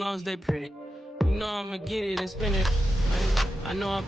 long as they pretty. You know I'ma get it and spend it. I know I'm.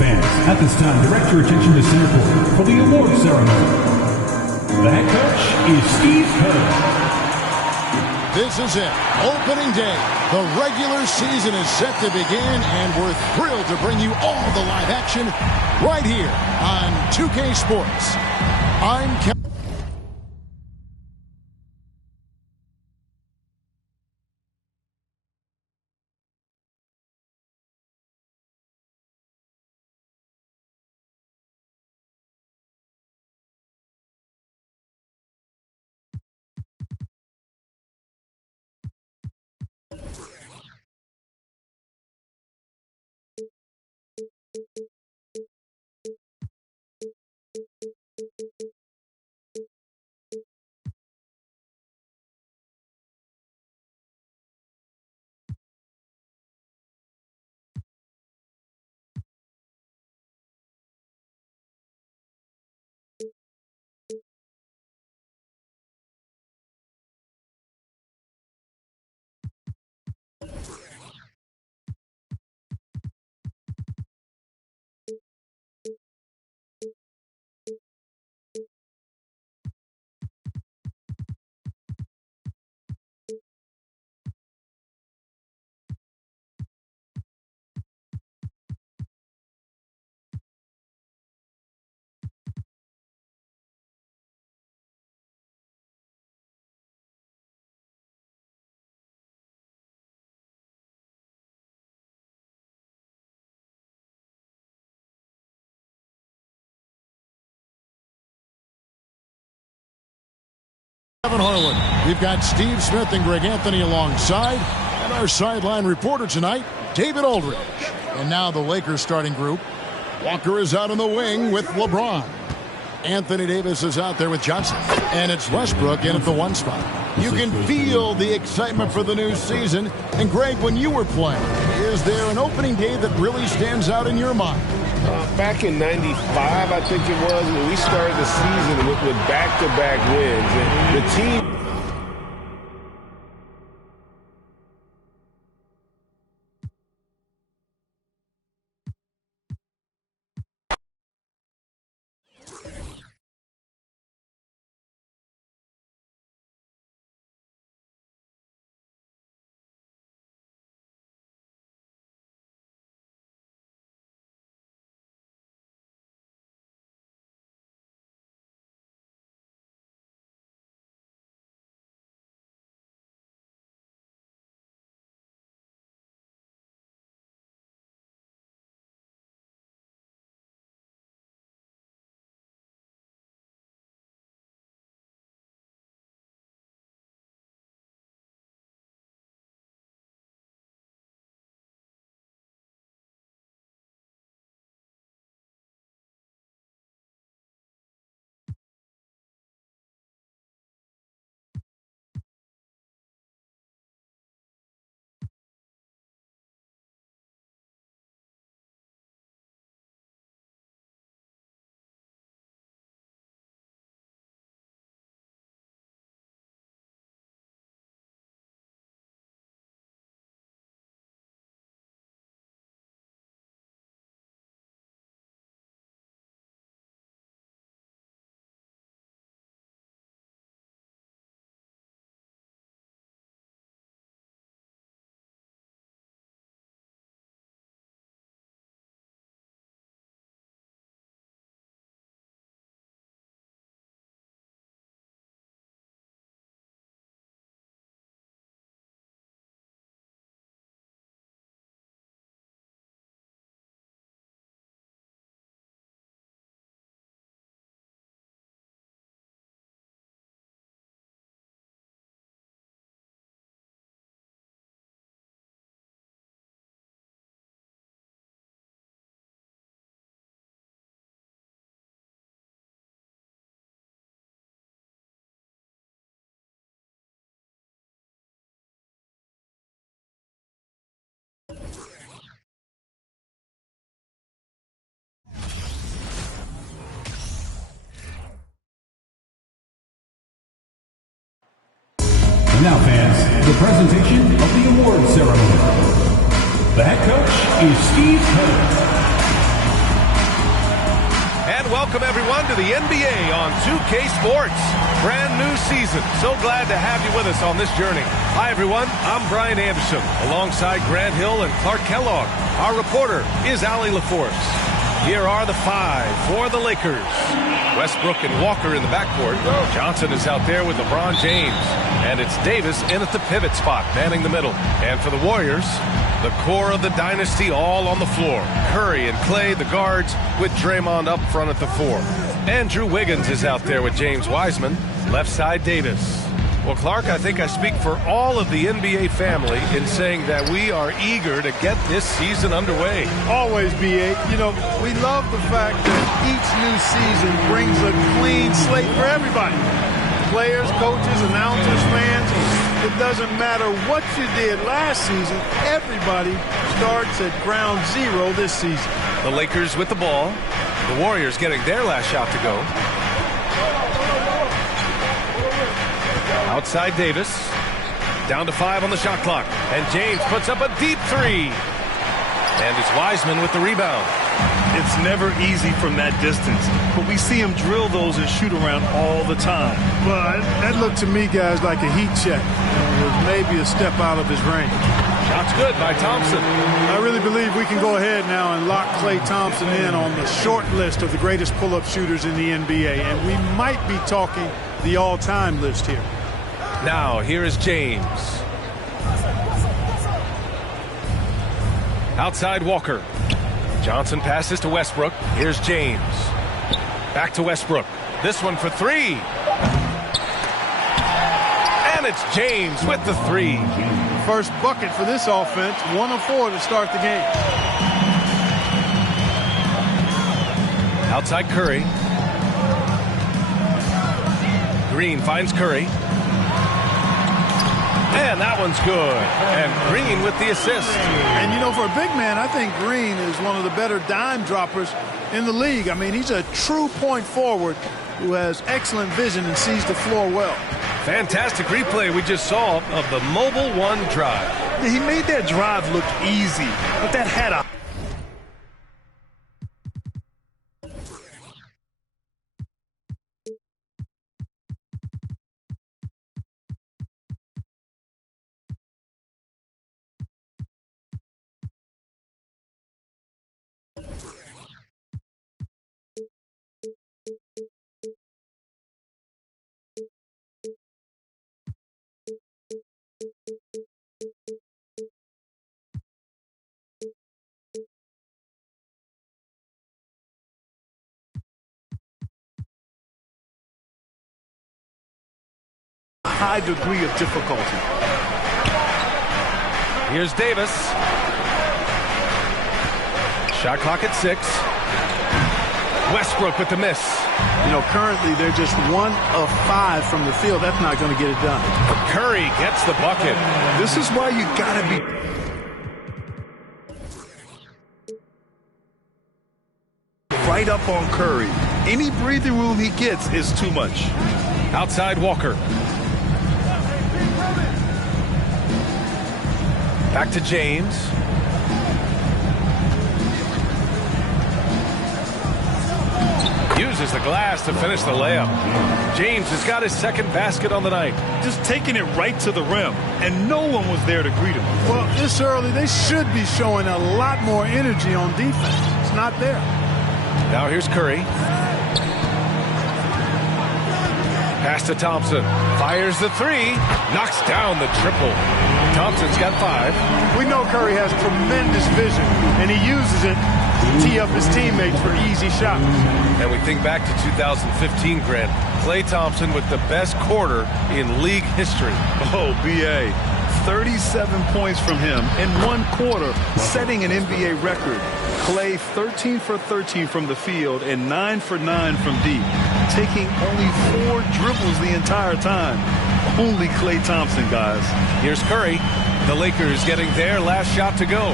Fans, at this time, direct your attention to center court for the award ceremony. The head coach is Steve Kerr. This is it, opening day. The regular season is set to begin, and we're thrilled to bring you all the live action right here on 2K Sports. I'm Kevin. Harlan. We've got Steve Smith and Greg Anthony alongside, and our sideline reporter tonight, David Aldridge. And now the Lakers starting group. Walker is out on the wing with LeBron. Anthony Davis is out there with Johnson. And it's Westbrook in at the 1 spot. You can feel the excitement for the new season. And Greg, when you were playing, is there an opening day that really stands out in your mind? Back in '95, I think it was, when we started the season with back-to-back wins. And the team And now, fans, the presentation of the award ceremony. The head coach is Steve Kerr. And welcome everyone to the NBA on 2K Sports. Brand new season. So glad to have you with us on this journey. Hi everyone, I'm Brian Anderson, alongside Grant Hill and Clark Kellogg. Our reporter is Allie LaForce. Here are the five for the Lakers. Westbrook and Walker in the backcourt. Johnson is out there with LeBron James. And it's Davis in at the pivot spot, manning the middle. And for the Warriors, the core of the dynasty all on the floor. Curry and Clay, the guards, with Draymond up front at the four. Andrew Wiggins is out there with James Wiseman. Left side, Davis. Well, Clark, I think I speak for all of the NBA family in saying that we are eager to get this season underway. Always, B.A. You know, we love the fact that each new season brings a clean slate for everybody. Players, coaches, announcers, fans. It doesn't matter what you did last season. Everybody starts at ground zero this season. The Lakers with the ball. The Warriors getting their last shot to go. Outside Davis. Down to 5 on the shot clock. And James puts up a deep three. And it's Wiseman with the rebound. It's never easy from that distance, but we see him drill those and shoot around all the time. Well, that looked to me, guys, like a heat check. It was maybe a step out of his range. Shots good by Thompson. I really believe we can go ahead now and lock Klay Thompson in on the short list of the greatest pull-up shooters in the NBA, and we might be talking the all-time list here. Now, here is James. Outside Walker. Johnson passes to Westbrook. Here's James. Back to Westbrook. This one for three. And it's James with the three. First bucket for this offense. 1 of 4 to start the game. Outside Curry. Green finds Curry. And that one's good. And Green with the assist. And, you know, for a big man, I think Green is one of the better dime droppers in the league. I mean, he's a true point forward who has excellent vision and sees the floor well. Fantastic replay we just saw of the Mobile One drive. He made that drive look easy, but that had a... high degree of difficulty. Here's Davis. Shot clock at 6. Westbrook with the miss. You know, currently they're just 1 of 5 from the field. That's not going to get it done. Curry gets the bucket. This is why you gotta be... right up on Curry. Any breathing room he gets is too much. Outside Walker. Back to James. Uses the glass to finish the layup. James has got his second basket on the night. Just taking it right to the rim, and no one was there to greet him. Well, this early, they should be showing a lot more energy on defense. It's not there. Now here's Curry. Pass to Thompson. Fires the three. Knocks down the triple. Thompson's got 5. We know Curry has tremendous vision, and he uses it to tee up his teammates for easy shots. And we think back to 2015, Grant. Klay Thompson with the best quarter in league history. Oh, B.A. 37 points from him in 1 quarter, setting an NBA record. Klay 13 for 13 from the field and 9 for 9 from deep, taking only 4 dribbles the entire time. Only Klay Thompson, guys. Here's Curry. The Lakers getting their last shot to go.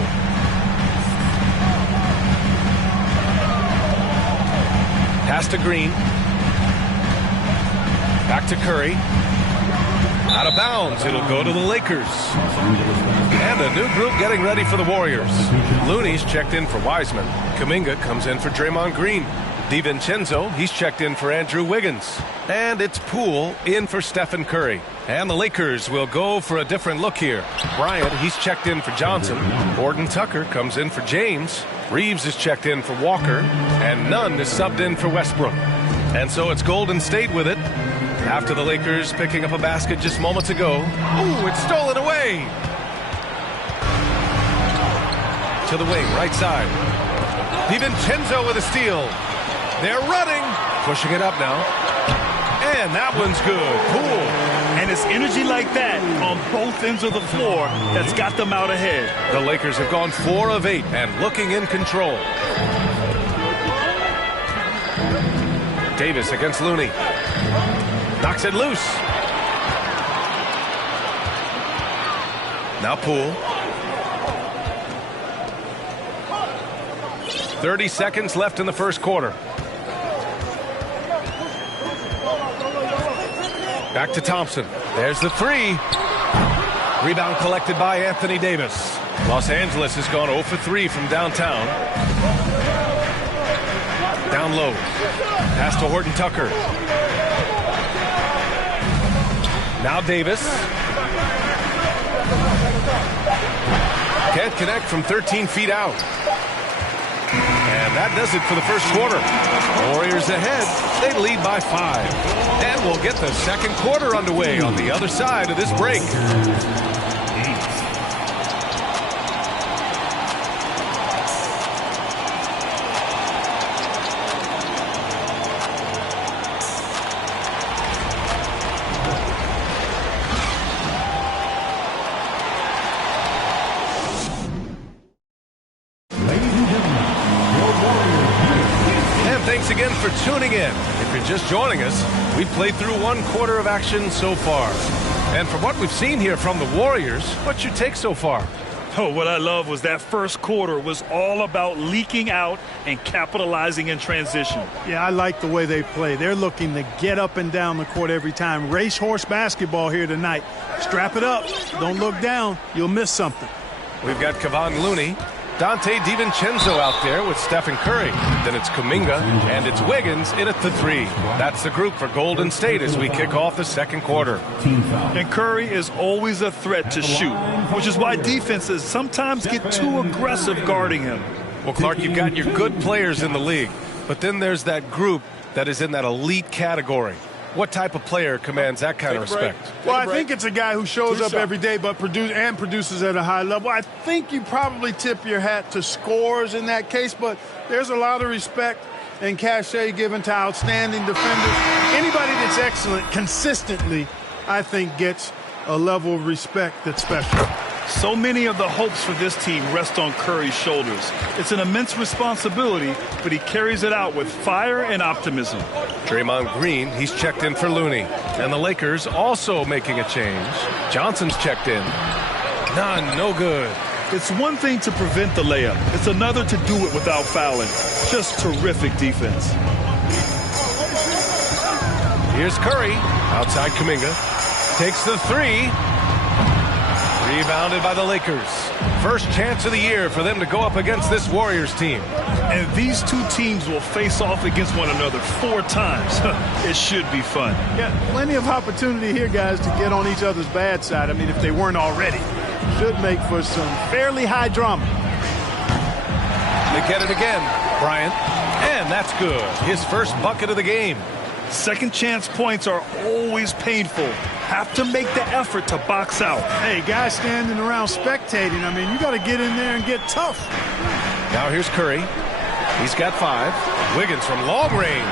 Pass to Green. Back to Curry. Out of bounds. It'll go to the Lakers. And a new group getting ready for the Warriors. Looney's checked in for Wiseman. Kuminga comes in for Draymond Green. DiVincenzo, he's checked in for Andrew Wiggins. And it's Poole in for Stephen Curry. And the Lakers will go for a different look here. Bryant, he's checked in for Johnson. Gordon Tucker comes in for James. Reeves is checked in for Walker. And Nunn is subbed in for Westbrook. And so it's Golden State with it. After the Lakers picking up a basket just moments ago. Ooh, it's stolen away. To the wing, right side. DiVincenzo with a steal. They're running. Pushing it up now. And that one's good. Poole. And it's energy like that on both ends of the floor that's got them out ahead. The Lakers have gone 4 of 8 and looking in control. Davis against Looney. Knocks it loose. Now Poole. 30 seconds left in the first quarter. Back to Thompson. There's the 3. Rebound collected by Anthony Davis. Los Angeles has gone 0 for 3 from downtown. Down low. Pass to Horton Tucker. Now Davis. Can't connect from 13 feet out. And that does it for the first quarter. Warriors ahead. They lead by 5. And we'll get the second quarter underway on the other side of this break. Thanks again for tuning in. If you're just joining us, we've played through 1 quarter of action so far. And from what we've seen here from the Warriors, what's your take so far? Oh, what I love was that first quarter was all about leaking out and capitalizing in transition. Yeah, I like the way they play. They're looking to get up and down the court every time. Racehorse basketball here tonight. Strap it up. Don't look down. You'll miss something. We've got Kevon Looney. Dante DiVincenzo out there with Stephen Curry. Then it's Kuminga, and it's Wiggins in at the 3. That's the group for Golden State as we kick off the second quarter. And Curry is always a threat to shoot, which is why defenses sometimes get too aggressive guarding him. Well, Clark, you've got your good players in the league, but then there's that group that is in that elite category. What type of player commands that kind of respect? Well, I think it's a guy who shows up every day but produces at a high level. I think you probably tip your hat to scores in that case, but there's a lot of respect and cachet given to outstanding defenders. Anybody that's excellent consistently, I think, gets a level of respect that's special. So many of the hopes for this team rest on Curry's shoulders. It's an immense responsibility, but he carries it out with fire and optimism. Draymond Green, he's checked in for Looney. And the Lakers also making a change. Johnson's checked in. None, no good. It's one thing to prevent the layup. It's another to do it without fouling. Just terrific defense. Here's Curry. Outside Kuminga. Takes the 3. Rebounded by the Lakers. First chance of the year for them to go up against this Warriors team. And these two teams will face off against one another 4 times. It should be fun. Yeah, plenty of opportunity here, guys, to get on each other's bad side. I mean, if they weren't already. Should make for some fairly high drama. They get it again. Bryant. And that's good. His first bucket of the game. Second chance points are always painful. Have to make the effort to box out. Hey, guys standing around spectating, I mean, you got to get in there and get tough. Now here's Curry. He's got 5. Wiggins from long range.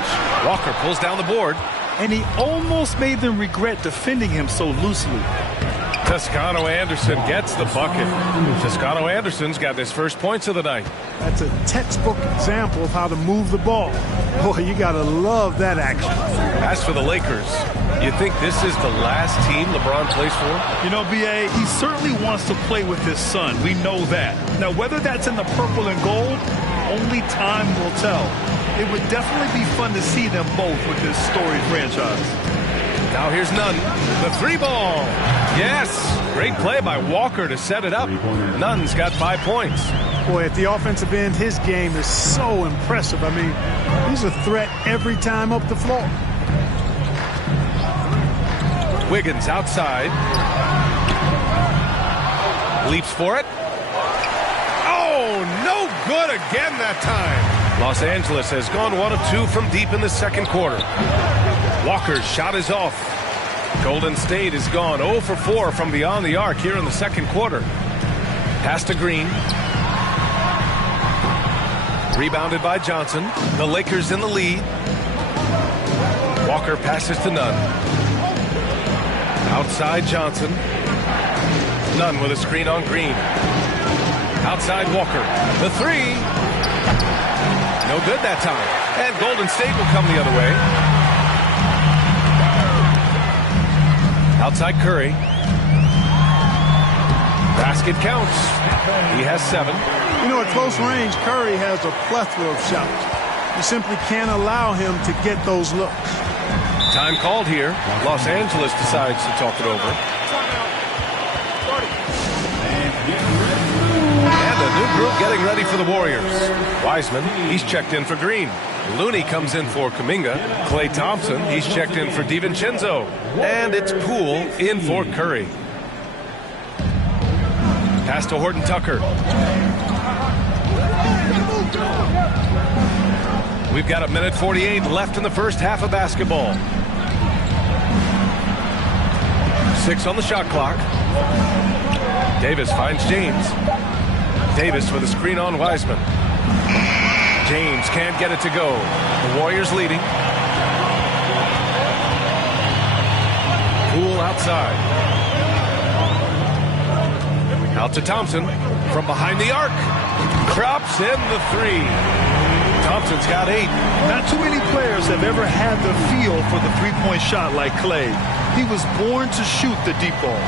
Walker pulls down the board. And he almost made them regret defending him so loosely. Toscano Anderson gets the bucket. Toscano Anderson's got his first points of the night. That's a textbook example of how to move the ball. Boy, you got to love that action. As for the Lakers, you think this is the last team LeBron plays for? You know, B.A., he certainly wants to play with his son. We know that. Now, whether that's in the purple and gold, only time will tell. It would definitely be fun to see them both with this storied franchise. Now here's Nunn. The 3-ball. Yes. Great play by Walker to set it up. Nunn's got 5 points. Boy, at the offensive end, his game is so impressive. I mean, he's a threat every time up the floor. Wiggins outside. Leaps for it. Oh, no good again that time. Los Angeles has gone 1 of 2 from deep in the second quarter. Walker's shot is off. Golden State has gone 0 for 4 from beyond the arc here in the second quarter. Pass to Green. Rebounded by Johnson. The Lakers in the lead. Walker passes to Nunn. Outside Johnson. Nunn with a screen on Green. Outside Walker. The 3. No good that time. And Golden State will come the other way. Outside Curry. Basket counts. He has 7. You know, at close range, Curry has a plethora of shots. You simply can't allow him to get those looks. Time called here. Los Angeles decides to talk it over. And a new group getting ready for the Warriors. Wiseman, he's checked in for Green. Looney comes in for Kuminga. Klay Thompson, he's checked in for DiVincenzo. And it's Poole in for Curry. Pass to Horton Tucker. We've got 1:48 left in the first half of basketball. 6 on the shot clock. Davis finds James. Davis with a screen on Wiseman. James can't get it to go. The Warriors leading. Poole outside. Out to Thompson from behind the arc. Drops in the 3. Thompson's got 8. Not too many players have ever had the feel for the three-point shot like Klay. He was born to shoot the deep ball.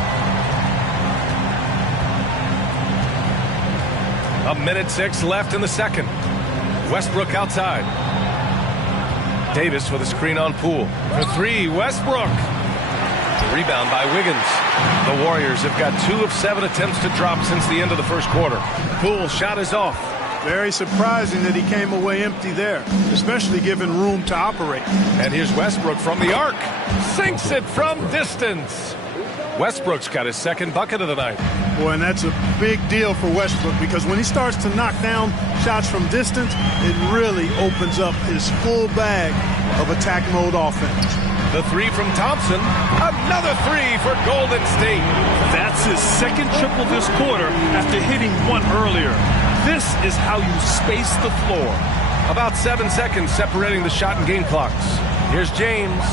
1:06 left in the second. Westbrook outside. Davis with a screen on Poole. For 3, Westbrook. The rebound by Wiggins. The Warriors have got 2 of 7 attempts to drop since the end of the first quarter. Poole's shot is off. Very surprising that he came away empty there, especially given room to operate. And here's Westbrook from the arc. Sinks it from distance. Westbrook's got his second bucket of the night. Boy, and that's a big deal for Westbrook because when he starts to knock down shots from distance, it really opens up his full bag of attack mode offense. The 3 from Thompson. Another 3 for Golden State. That's his second triple this quarter after hitting 1 earlier. This is how you space the floor. About 7 seconds separating the shot and game clocks. Here's James.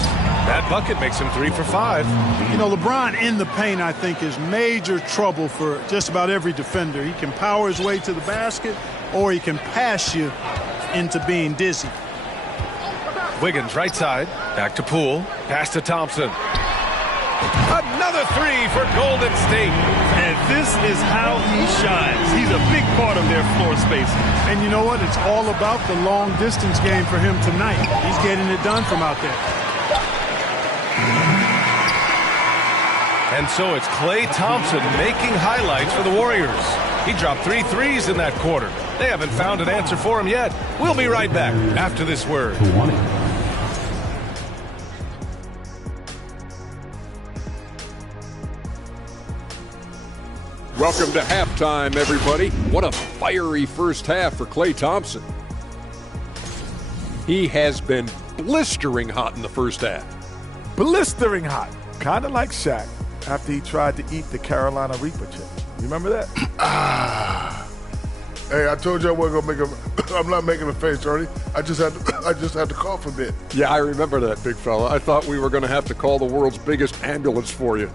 That bucket makes him 3 for 5. You know, LeBron in the paint, I think, is major trouble for just about every defender. He can power his way to the basket, or he can pass you into being dizzy. Wiggins right side. Back to Poole. Pass to Thompson. Another 3 for Golden State. And this is how he shines. He's a big part of their floor spacing. And you know what? It's all about the long distance game for him tonight. He's getting it done from out there. And so it's Klay Thompson making highlights for the Warriors. He dropped 3 threes in that quarter. They haven't found an answer for him yet. We'll be right back after this word. Welcome to halftime, everybody. What a fiery first half for Klay Thompson. He has been blistering hot in the first half. Blistering hot. Kind of like Shaq after he tried to eat the Carolina Reaper chip. You remember that? Hey, I told you I wasn't gonna make a. I'm not making a face, Ernie. I just had to cough a bit. Yeah, I remember that, big fella. I thought we were going to have to call the world's biggest ambulance for you.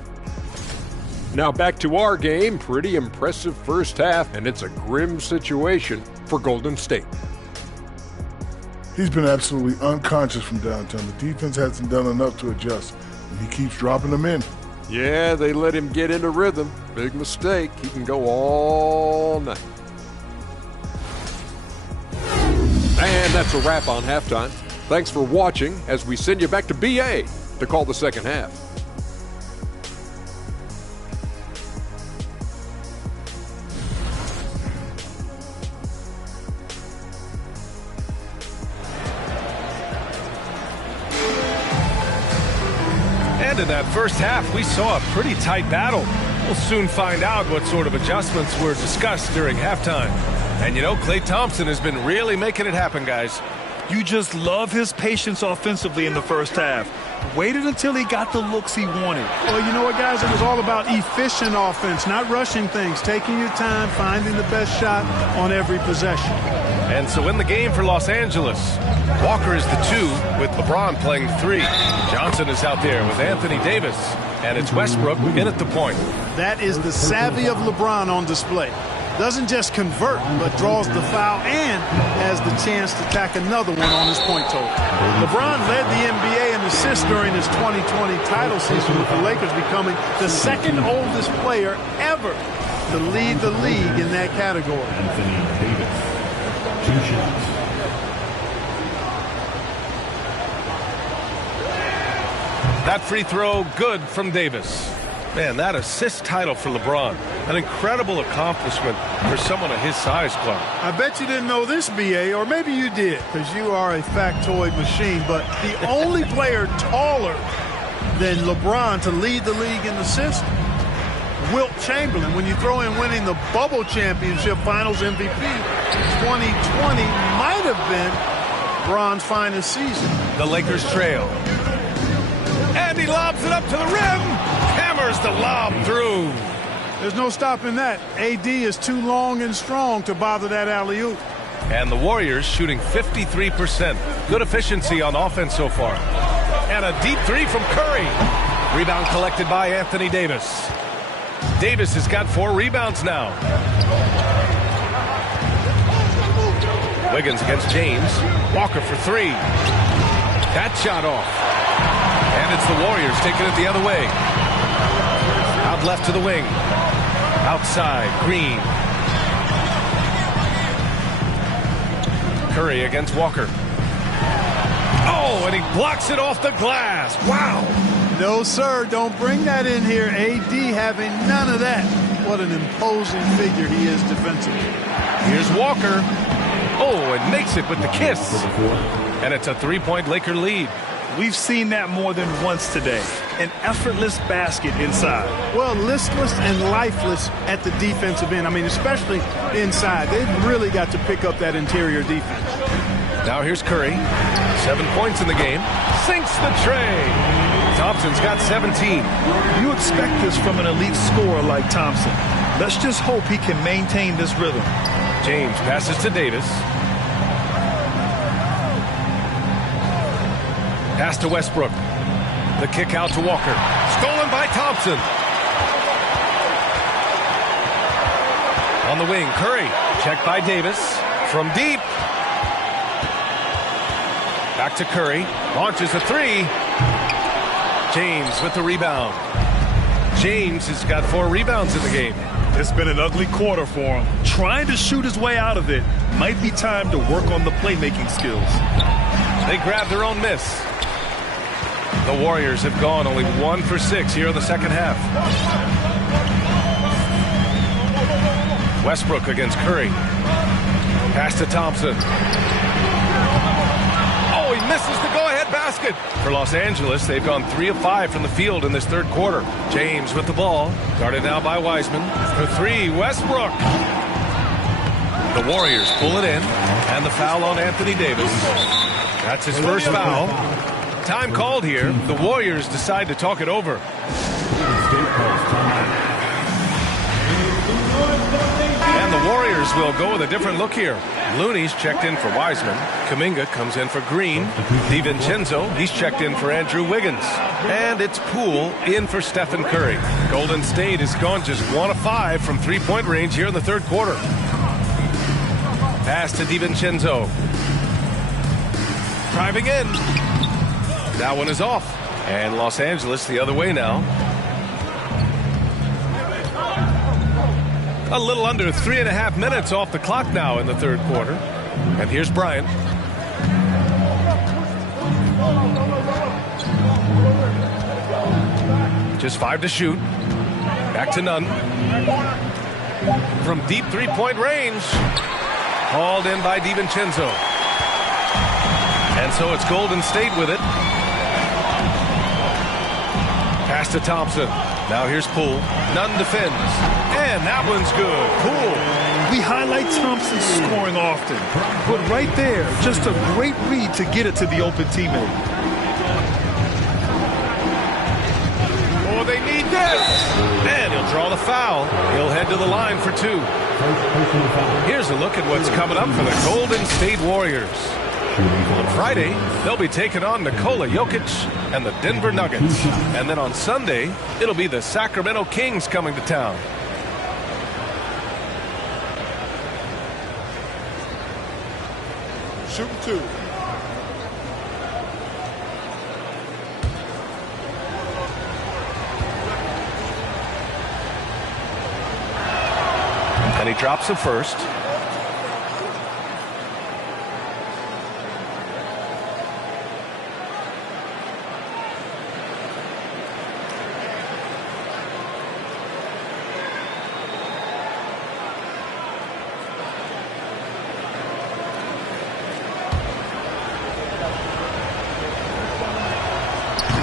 Now back to our game. Pretty impressive first half, and it's a grim situation for Golden State. He's been absolutely unconscious from downtown. The defense hasn't done enough to adjust, and he keeps dropping them in. Yeah, they let him get into rhythm. Big mistake. He can go all night. And that's a wrap on halftime. Thanks for watching as we send you back to BA to call the second half. And in that first half, we saw a pretty tight battle. We'll soon find out what sort of adjustments were discussed during halftime. And you know, Klay Thompson has been really making it happen, guys. You just love his patience offensively in the first half. Waited until he got the looks he wanted. Well, you know what, guys? It was all about efficient offense, not rushing things, taking your time, finding the best shot on every possession. And so in the game for Los Angeles, Walker is the 2 with LeBron playing 3. Johnson is out there with Anthony Davis. And it's Westbrook in at the point. That is the savvy of LeBron on display. Doesn't just convert, but draws the foul and has the chance to tack another one on his point total. LeBron led the NBA in assists during his 2020 title season, with the Lakers becoming the second oldest player ever to lead the league in that category. Anthony Davis, 2 shots. That free throw good from Davis. Man, that assist title for LeBron. An incredible accomplishment for someone of his size, Clark. I bet you didn't know this, B.A., or maybe you did, because you are a factoid machine, but the only player taller than LeBron to lead the league in assists, Wilt Chamberlain. When you throw in winning the Bubble Championship Finals MVP, 2020 might have been LeBron's finest season. The Lakers trail. And he lobs it up to the rim. Hammers the lob through. There's no stopping that. AD is too long and strong to bother that alley-oop. And the Warriors shooting 53%. Good efficiency on offense so far. And a deep 3 from Curry. Rebound collected by Anthony Davis. Davis has got 4 rebounds now. Wiggins against James. Walker for 3. That shot off. And it's the Warriors taking it the other way. Out left to the wing. Outside, Green. Curry against Walker. Oh, and he blocks it off the glass. Wow. No, sir, don't bring that in here. AD having none of that. What an imposing figure he is defensively. Here's Walker. Oh, and makes it with the kiss. And it's a 3-point Laker lead. We've seen that more than once today. An effortless basket inside. Well, listless and lifeless at the defensive end. I mean, especially inside. They've really got to pick up that interior defense. Now here's Curry. 7 points in the game. Sinks the tray. Thompson's got 17. You expect this from an elite scorer like Thompson. Let's just hope he can maintain this rhythm. James passes to Davis. Pass to Westbrook. The kick out to Walker. Stolen by Thompson. On the wing, Curry. Checked by Davis. From deep. Back to Curry. Launches a 3. James with the rebound. James has got 4 rebounds in the game. It's been an ugly quarter for him. Trying to shoot his way out of it. Might be time to work on the playmaking skills. They grab their own miss. The Warriors have gone only 1 for 6 here in the second half. Westbrook against Curry. Pass to Thompson. Oh, he misses the go-ahead basket. For Los Angeles, they've gone 3 of 5 from the field in this third quarter. James with the ball. Guarded now by Wiseman. For 3, Westbrook. The Warriors pull it in. And the foul on Anthony Davis. That's his first foul. Time called here. The Warriors decide to talk it over. And the Warriors will go with a different look here. Looney's checked in for Wiseman. Kuminga comes in for Green. DiVincenzo, he's checked in for Andrew Wiggins. And it's Poole in for Stephen Curry. Golden State has gone just 1 of 5 from 3-point range here in the third quarter. Pass to DiVincenzo. Driving in. That one is off. And Los Angeles the other way now. A little under 3.5 minutes off the clock now in the third quarter. And here's Bryant. Just 5 to shoot. Back to Nunn. From deep three-point range. Hauled in by DiVincenzo. And so it's Golden State with it. Pass to Thompson. Now here's Poole. Nunn defends. And that one's good. Poole. We highlight Thompson's scoring often. But right there, just a great read to get it to the open teammate. Oh, they need this. And he'll draw the foul. He'll head to the line for 2. Here's a look at what's coming up for the Golden State Warriors. On Friday, they'll be taking on Nikola Jokic and the Denver Nuggets. And then on Sunday, it'll be the Sacramento Kings coming to town. Shoot 2. And he drops the first.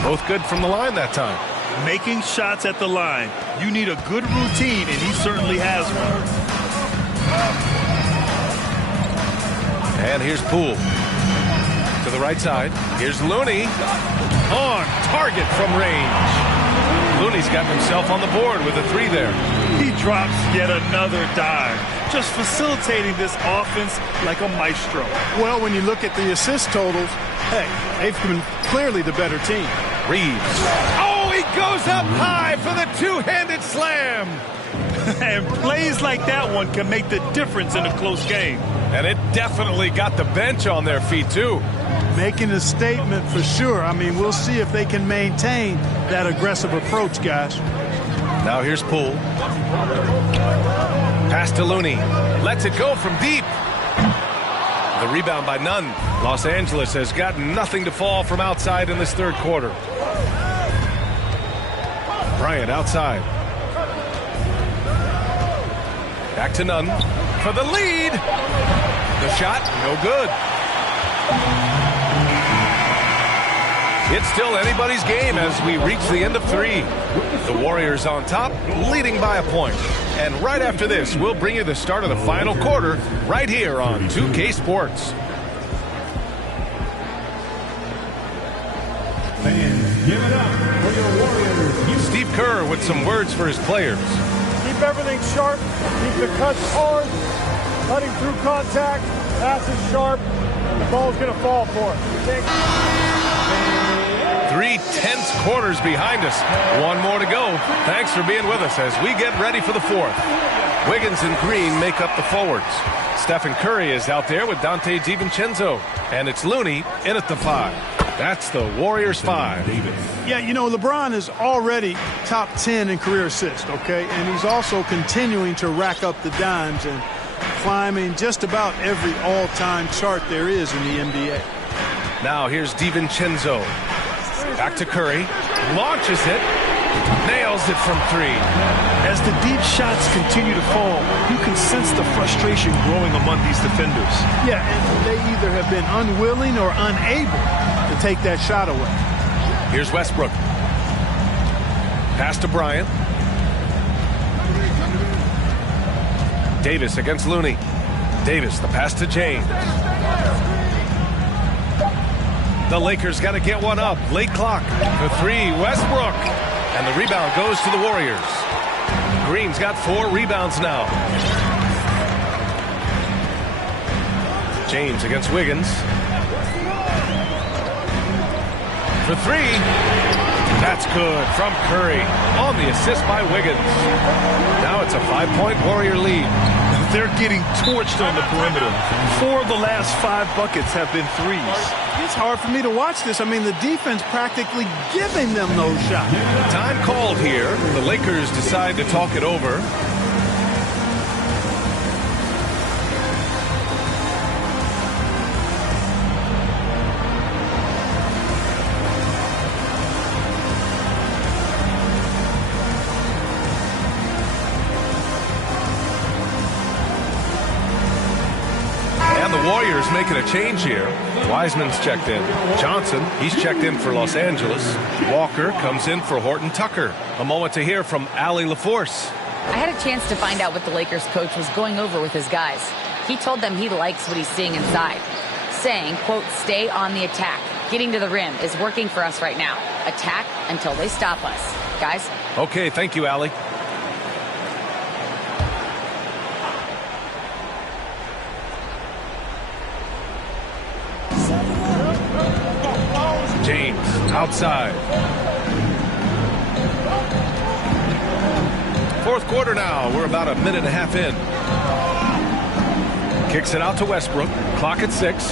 Both good from the line that time. Making shots at the line. You need a good routine, and he certainly has one. And here's Poole. To the right side. Here's Looney. On target from range. Looney's got himself on the board with a 3 there. He drops yet another dive. Just facilitating this offense like a maestro. Well, when you look at the assist totals, hey, they've been clearly the better team. Reeves. Oh, he goes up high for the two-handed slam. And plays like that one can make the difference in a close game. And it definitely got the bench on their feet, too. Making a statement for sure. I mean, we'll see if they can maintain that aggressive approach, guys. Now here's Poole. Pass to Looney. Lets it go from deep. The rebound by Nunn. Los Angeles has got nothing to fall from outside in this third quarter. Bryant outside. Back to Nunn for the lead. The shot, no good. It's still anybody's game as we reach the end of 3. The Warriors on top, leading by a point. And right after this, we'll bring you the start of the final quarter right here on 2K Sports. Fans, give it up for your Warriors. Steve Kerr with some words for his players. Keep everything sharp. Keep the cuts hard. Cutting through contact. Passes sharp. And the ball's going to fall for it. 3 tense quarters behind us. One more to go. Thanks for being with us as we get ready for the 4th. Wiggins and Green make up the forwards. Stephen Curry is out there with Dante DiVincenzo. And it's Looney in at the 5. That's the Warriors 5. Yeah, you know, LeBron is already top 10 in career assists, okay? And he's also continuing to rack up the dimes and climbing just about every all-time chart there is in the NBA. Now here's DiVincenzo. Back to Curry. Launches it. Nails it from 3. As the deep shots continue to fall, you can sense the frustration growing among these defenders. Yeah, and they either have been unwilling or unable to take that shot away. Here's Westbrook. Pass to Bryant. Davis against Looney. Davis, the pass to James. The Lakers got to get one up. Late clock. The 3, Westbrook. And the rebound goes to the Warriors. Green's got 4 rebounds now. James against Wiggins. For 3. That's good from Curry on the assist by Wiggins. Now it's a 5-point Warrior lead. They're getting torched on the perimeter. 4 of the last 5 buckets have been threes. It's hard for me to watch this. I mean, the defense practically giving them those shots. Time called here. The Lakers decide to talk it over. Warriors making a change here. Wiseman's checked in. Johnson, he's checked in for Los Angeles. Walker comes in for Horton Tucker. A moment to hear from Allie LaForce. I had a chance to find out what the Lakers coach was going over with his guys. He told them he likes what he's seeing inside, saying, quote, stay on the attack. Getting to the rim is working for us right now. Attack until they stop us. Guys? Okay, thank you, Allie. James, outside. Fourth quarter now. We're about a minute and a half in. Kicks it out to Westbrook. Clock at 6.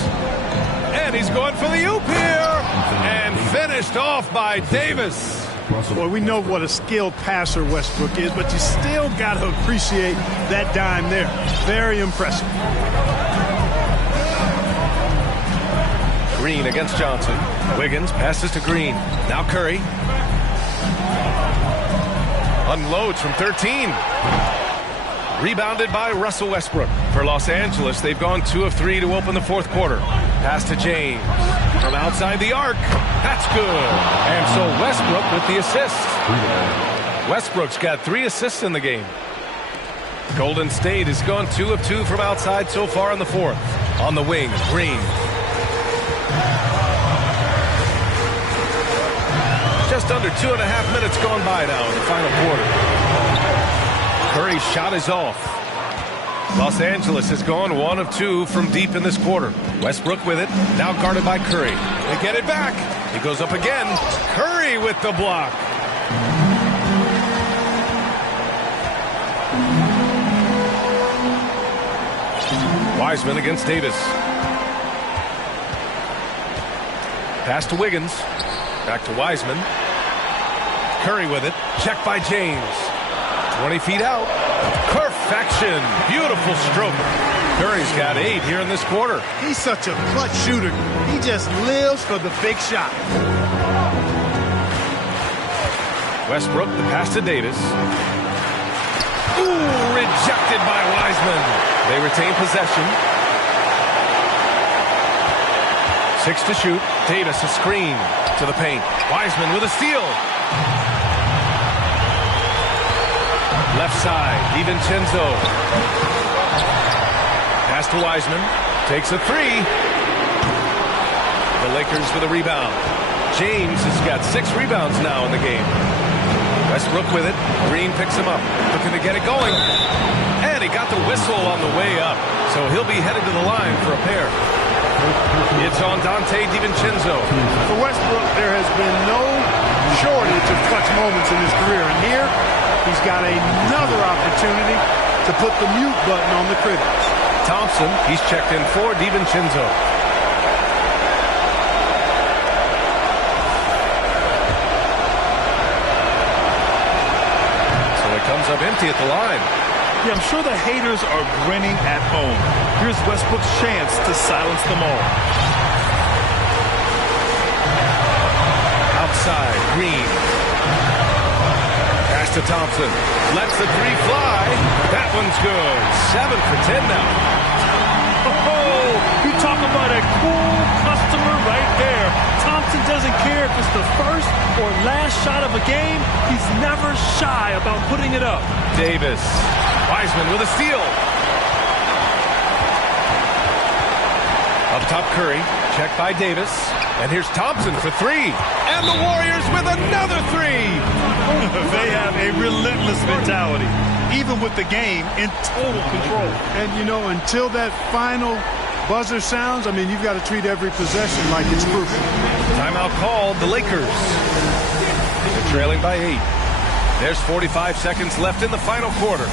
And he's going for the oop here. And finished off by Davis. Well, we know what a skilled passer Westbrook is, but you still got to appreciate that dime there. Very impressive. Green against Johnson. Wiggins passes to Green. Now Curry. Unloads from 13. Rebounded by Russell Westbrook. For Los Angeles, they've gone 2 of 3 to open the fourth quarter. Pass to James. From outside the arc. That's good. And so Westbrook with the assist. Westbrook's got 3 assists in the game. Golden State has gone 2 of 2 from outside so far in the fourth. On the wing, Green. Just under 2.5 minutes gone by now in the final quarter. Curry's shot is off. Los Angeles has gone 1 of 2 from deep in this quarter. Westbrook with it, now guarded by Curry. They get it back. He goes up again. Curry with the block. Wiseman against Davis. Pass to Wiggins. Back to Wiseman. Curry with it. Checked by James. 20 feet out. Perfection. Beautiful stroke. Curry's got 8 here in this quarter. He's such a clutch shooter. He just lives for the big shot. Westbrook, the pass to Davis. Ooh, rejected by Wiseman. They retain possession. 6 to shoot. Davis a screen to the paint. Wiseman with a steal. Left side, DiVincenzo. Pass to Wiseman. Takes a 3. The Lakers with a rebound. James has got 6 rebounds now in the game. Westbrook with it. Green picks him up. Looking to get it going. And he got the whistle on the way up. So he'll be headed to the line for a pair. It's on Dante DiVincenzo. For Westbrook, there has been no shortage of clutch moments in his career. And here, he's got another opportunity to put the mute button on the critics. Thompson, he's checked in for DiVincenzo. So it comes up empty at the line. Yeah, I'm sure the haters are grinning at home. Here's Westbrook's chance to silence them all. Outside, Green. Pass to Thompson. Lets the 3 fly. That one's good. 7 for 10 now. Oh, you talk about a cool customer right there. Thompson doesn't care if it's the first or last shot of a game. He's never shy about putting it up. Davis. Wiseman with a steal. Up top, Curry. Checked by Davis. And here's Thompson for 3. And the Warriors with another 3. They have a relentless mentality, even with the game in total control. And, you know, until that final buzzer sounds, I mean, you've got to treat every possession like it's crucial. Timeout called. The Lakers. They're trailing by 8. There's 45 seconds left in the final quarter.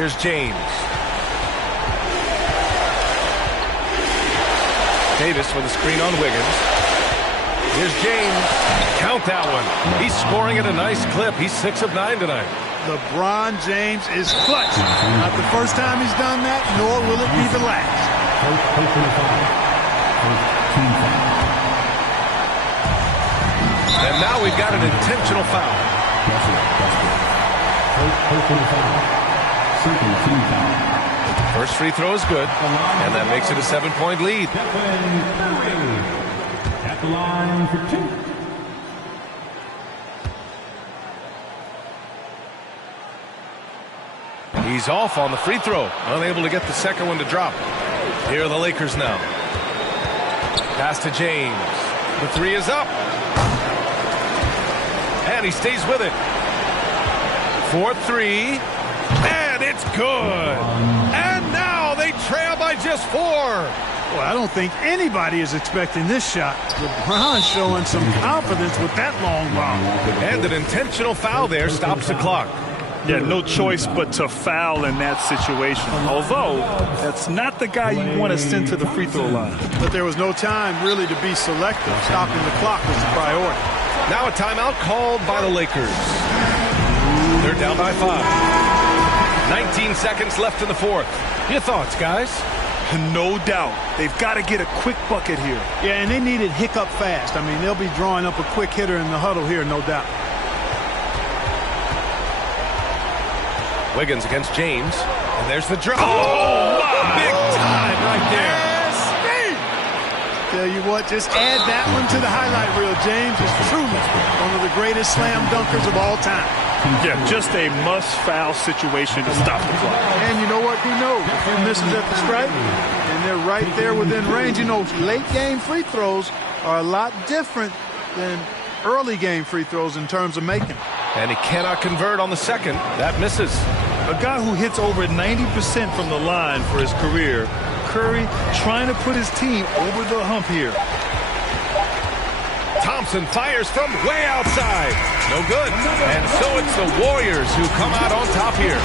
Here's James. Davis with a screen on Wiggins. Here's James. Count that one. He's scoring at a nice clip. He's 6 of 9 tonight. LeBron James is clutch. Not the first time he's done that, nor will it be the last. And now we've got an intentional foul. First free throw is good, and that makes it a 7-point lead. At the line for 2. He's off on the free throw, unable to get the second one to drop. Here are the Lakers now. Pass to James. The three is up. And he stays with it. 4-3. And it's good. And now they trail by just 4. Well, I don't think anybody is expecting this shot. LeBron showing some confidence with that long ball. And an intentional foul there stops the clock. Yeah, no choice but to foul in that situation. Although, that's not the guy you want to send to the free throw line. But there was no time really to be selective. Stopping the clock was the priority. Now a timeout called by the Lakers. They're down by 5. 19 seconds left in the fourth. Your thoughts, guys? No doubt. They've got to get a quick bucket here. Yeah, and they need it hiccup fast. I mean, they'll be drawing up a quick hitter in the huddle here, no doubt. Wiggins against James. And there's the drop. Oh, my! Big time right there. Tell you what, just add that one to the highlight reel. James is truly one of the greatest slam dunkers of all time. Yeah, just a must-foul situation to stop the clock. And you know what? He knows. He misses at the stripe, and they're right there within range. You know, late-game free throws are a lot different than early-game free throws in terms of making. And he cannot convert on the second. That misses. A guy who hits over 90% from the line for his career, Curry trying to put his team over the hump here. Thompson fires from way outside. No good. And so it's the Warriors who come out on top here.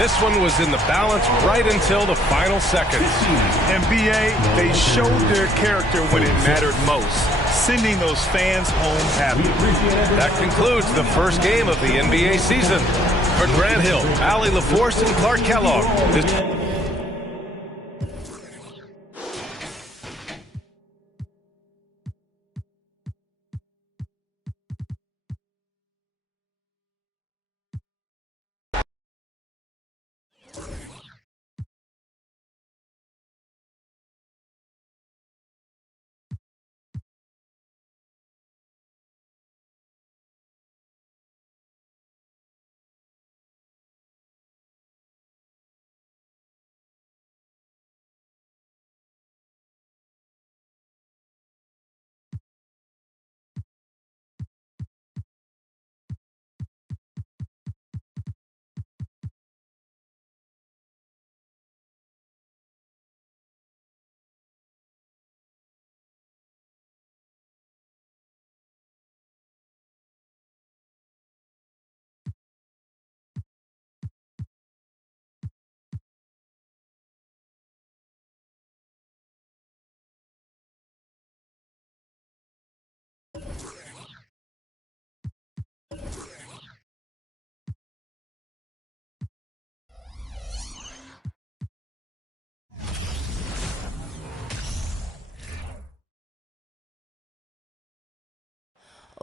This one was in the balance right until the final seconds. And B.A., they showed their character when it mattered most, sending those fans home happy. That concludes the first game of the NBA season. For Grant Hill, Allie LaForce, and Clark Kellogg.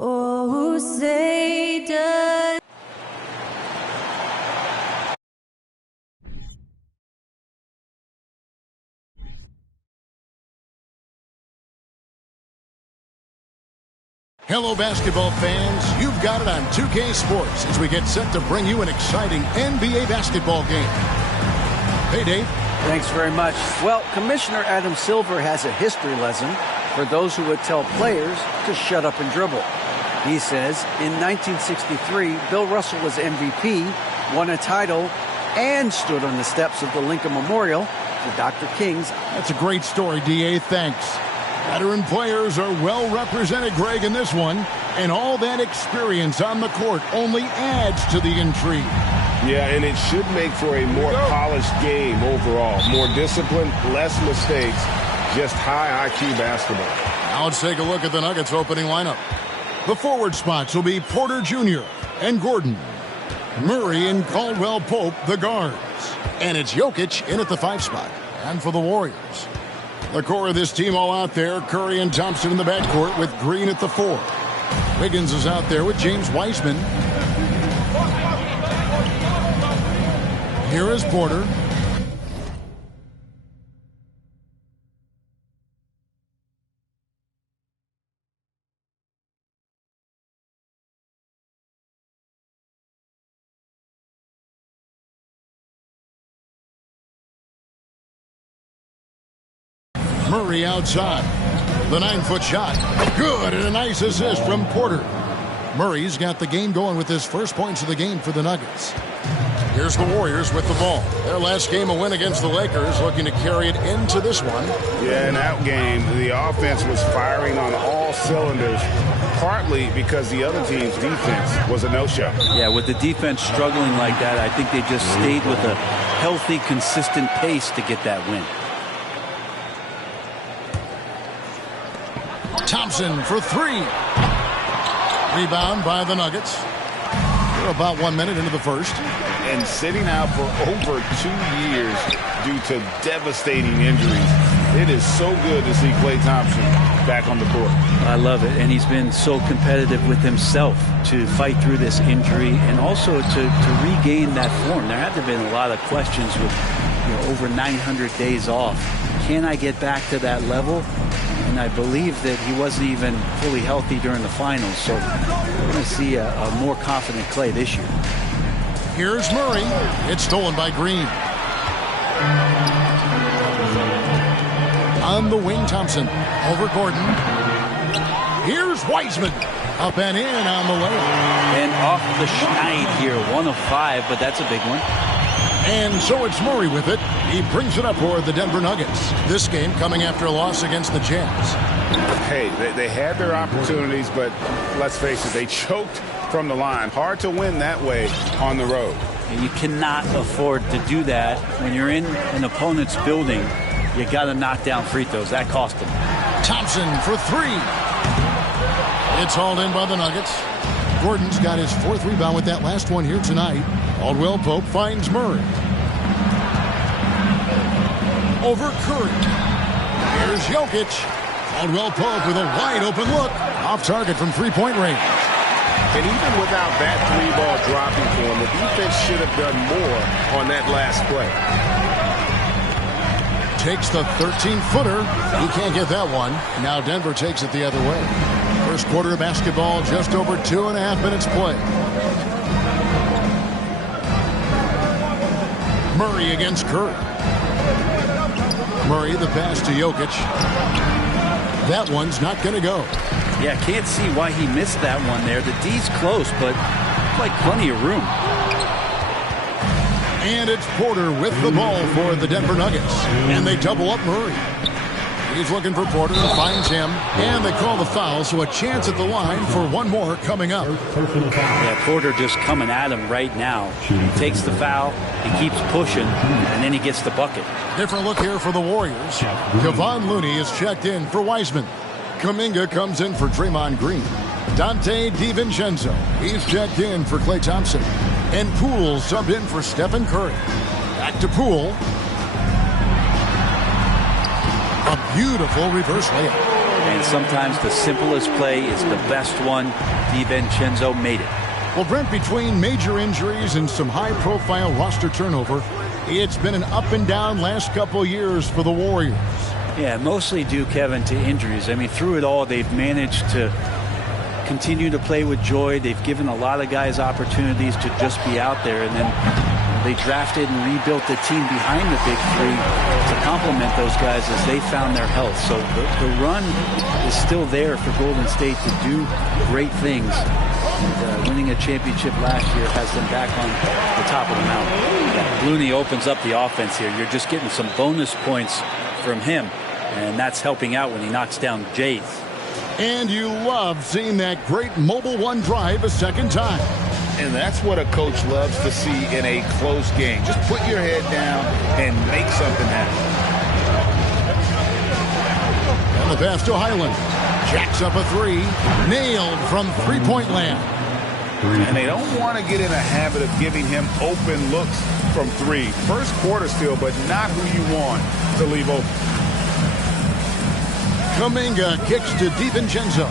Oh, say does. Hello, basketball fans. You've got it on 2K Sports as we get set to bring you an exciting NBA basketball game. Hey, Dave. Thanks very much. Well, Commissioner Adam Silver has a history lesson for those who would tell players to shut up and dribble. He says in 1963, Bill Russell was MVP, won a title, and stood on the steps of the Lincoln Memorial for Dr. King's. That's a great story, D.A. Thanks. Veteran players are well represented, Greg, in this one, and all that experience on the court only adds to the intrigue. Yeah, and it should make for a more polished game overall. More discipline, less mistakes, just high IQ basketball. Now let's take a look at the Nuggets opening lineup. The forward spots will be Porter Jr. and Gordon. Murray and Caldwell Pope, the guards. And it's Jokic in at the 5 spot. And for the Warriors, the core of this team all out there, Curry and Thompson in the backcourt with Green at the 4. Wiggins is out there with James Wiseman. Here is Porter. Murray outside. The 9-foot shot. Good, and a nice assist from Porter. Murray's got the game going with his first points of the game for the Nuggets. Here's the Warriors with the ball. Their last game, a win against the Lakers, looking to carry it into this one. Yeah, in that game, the offense was firing on all cylinders, partly because the other team's defense was a no-show. Yeah, with the defense struggling like that, I think they just stayed with a healthy, consistent pace to get that win. Thompson for 3. Rebound by the Nuggets. We're about 1 minute into the first. And sitting out for over 2 years due to devastating injuries. It is so good to see Klay Thompson back on the court. I love it, and he's been so competitive with himself to fight through this injury and also to regain that form. There have been a lot of questions with over 900 days off. Can I get back to that level? And I believe that he wasn't even fully healthy during the finals, so we're going to see a more confident Klay this year. Here's Murray. It's stolen by Green. On the wing, Thompson. Over Gordon. Here's Wiseman. Up and in on the way. And off the schneid here. 1 of 5, but that's a big one. And so it's Murray with it. He brings it up for the Denver Nuggets. This game coming after a loss against the Jazz. Hey, they had their opportunities, but let's face it, they choked from the line. Hard to win that way on the road. And you cannot afford to do that when you're in an opponent's building. You got to knock down free throws. That cost them. Thompson for 3. It's hauled in by the Nuggets. Gordon's got his 4th rebound with that last one here tonight. Caldwell Pope finds Murray. Over Curry. Here's Jokic. Caldwell Pope with a wide open look. Off target from 3-point range. And even without that 3-ball dropping for him, the defense should have done more on that last play. Takes the 13-footer. He can't get that one. Now Denver takes it the other way. First quarter of basketball, just over 2.5 minutes play. Murray against Curry. Murray, the pass to Jokic. That one's not going to go. Yeah, can't see why he missed that one there. The D's close, but like plenty of room. And it's Porter with the ball for the Denver Nuggets. And they double up Murray. He's looking for Porter and finds him. And they call the foul, so a chance at the line for one more coming up. Yeah, Porter just coming at him right now. He takes the foul, he keeps pushing, and then he gets the bucket. Different look here for the Warriors. Kevon Looney is checked in for Wiseman. Kuminga comes in for Draymond Green. Dante DiVincenzo, he's checked in for Klay Thompson. And Poole subbed in for Stephen Curry. Back to Poole. A beautiful reverse layup. And sometimes the simplest play is the best one. DiVincenzo made it. Well, Brent, between major injuries and some high-profile roster turnover, it's been an up-and-down last couple years for the Warriors. Yeah, mostly due, Kevin, to injuries. I mean, through it all, they've managed to continue to play with joy. They've given a lot of guys opportunities to just be out there, and then they drafted and rebuilt the team behind the big three to complement those guys as they found their health. So the run is still there for Golden State to do great things. And, winning a championship last year has them back on the top of the mountain. Yeah, Looney opens up the offense here. You're just getting some bonus points from him, and that's helping out when he knocks down Jays. And you love seeing that great mobile one drive a second time. And that's what a coach loves to see in a close game. Just put your head down and make something happen. And the pass to Highland. Jacks up a three. Nailed from three-point land. And they don't want to get in a habit of giving him open looks from three. First quarter still, but not who you want to leave open. Kuminga kicks to DiVincenzo.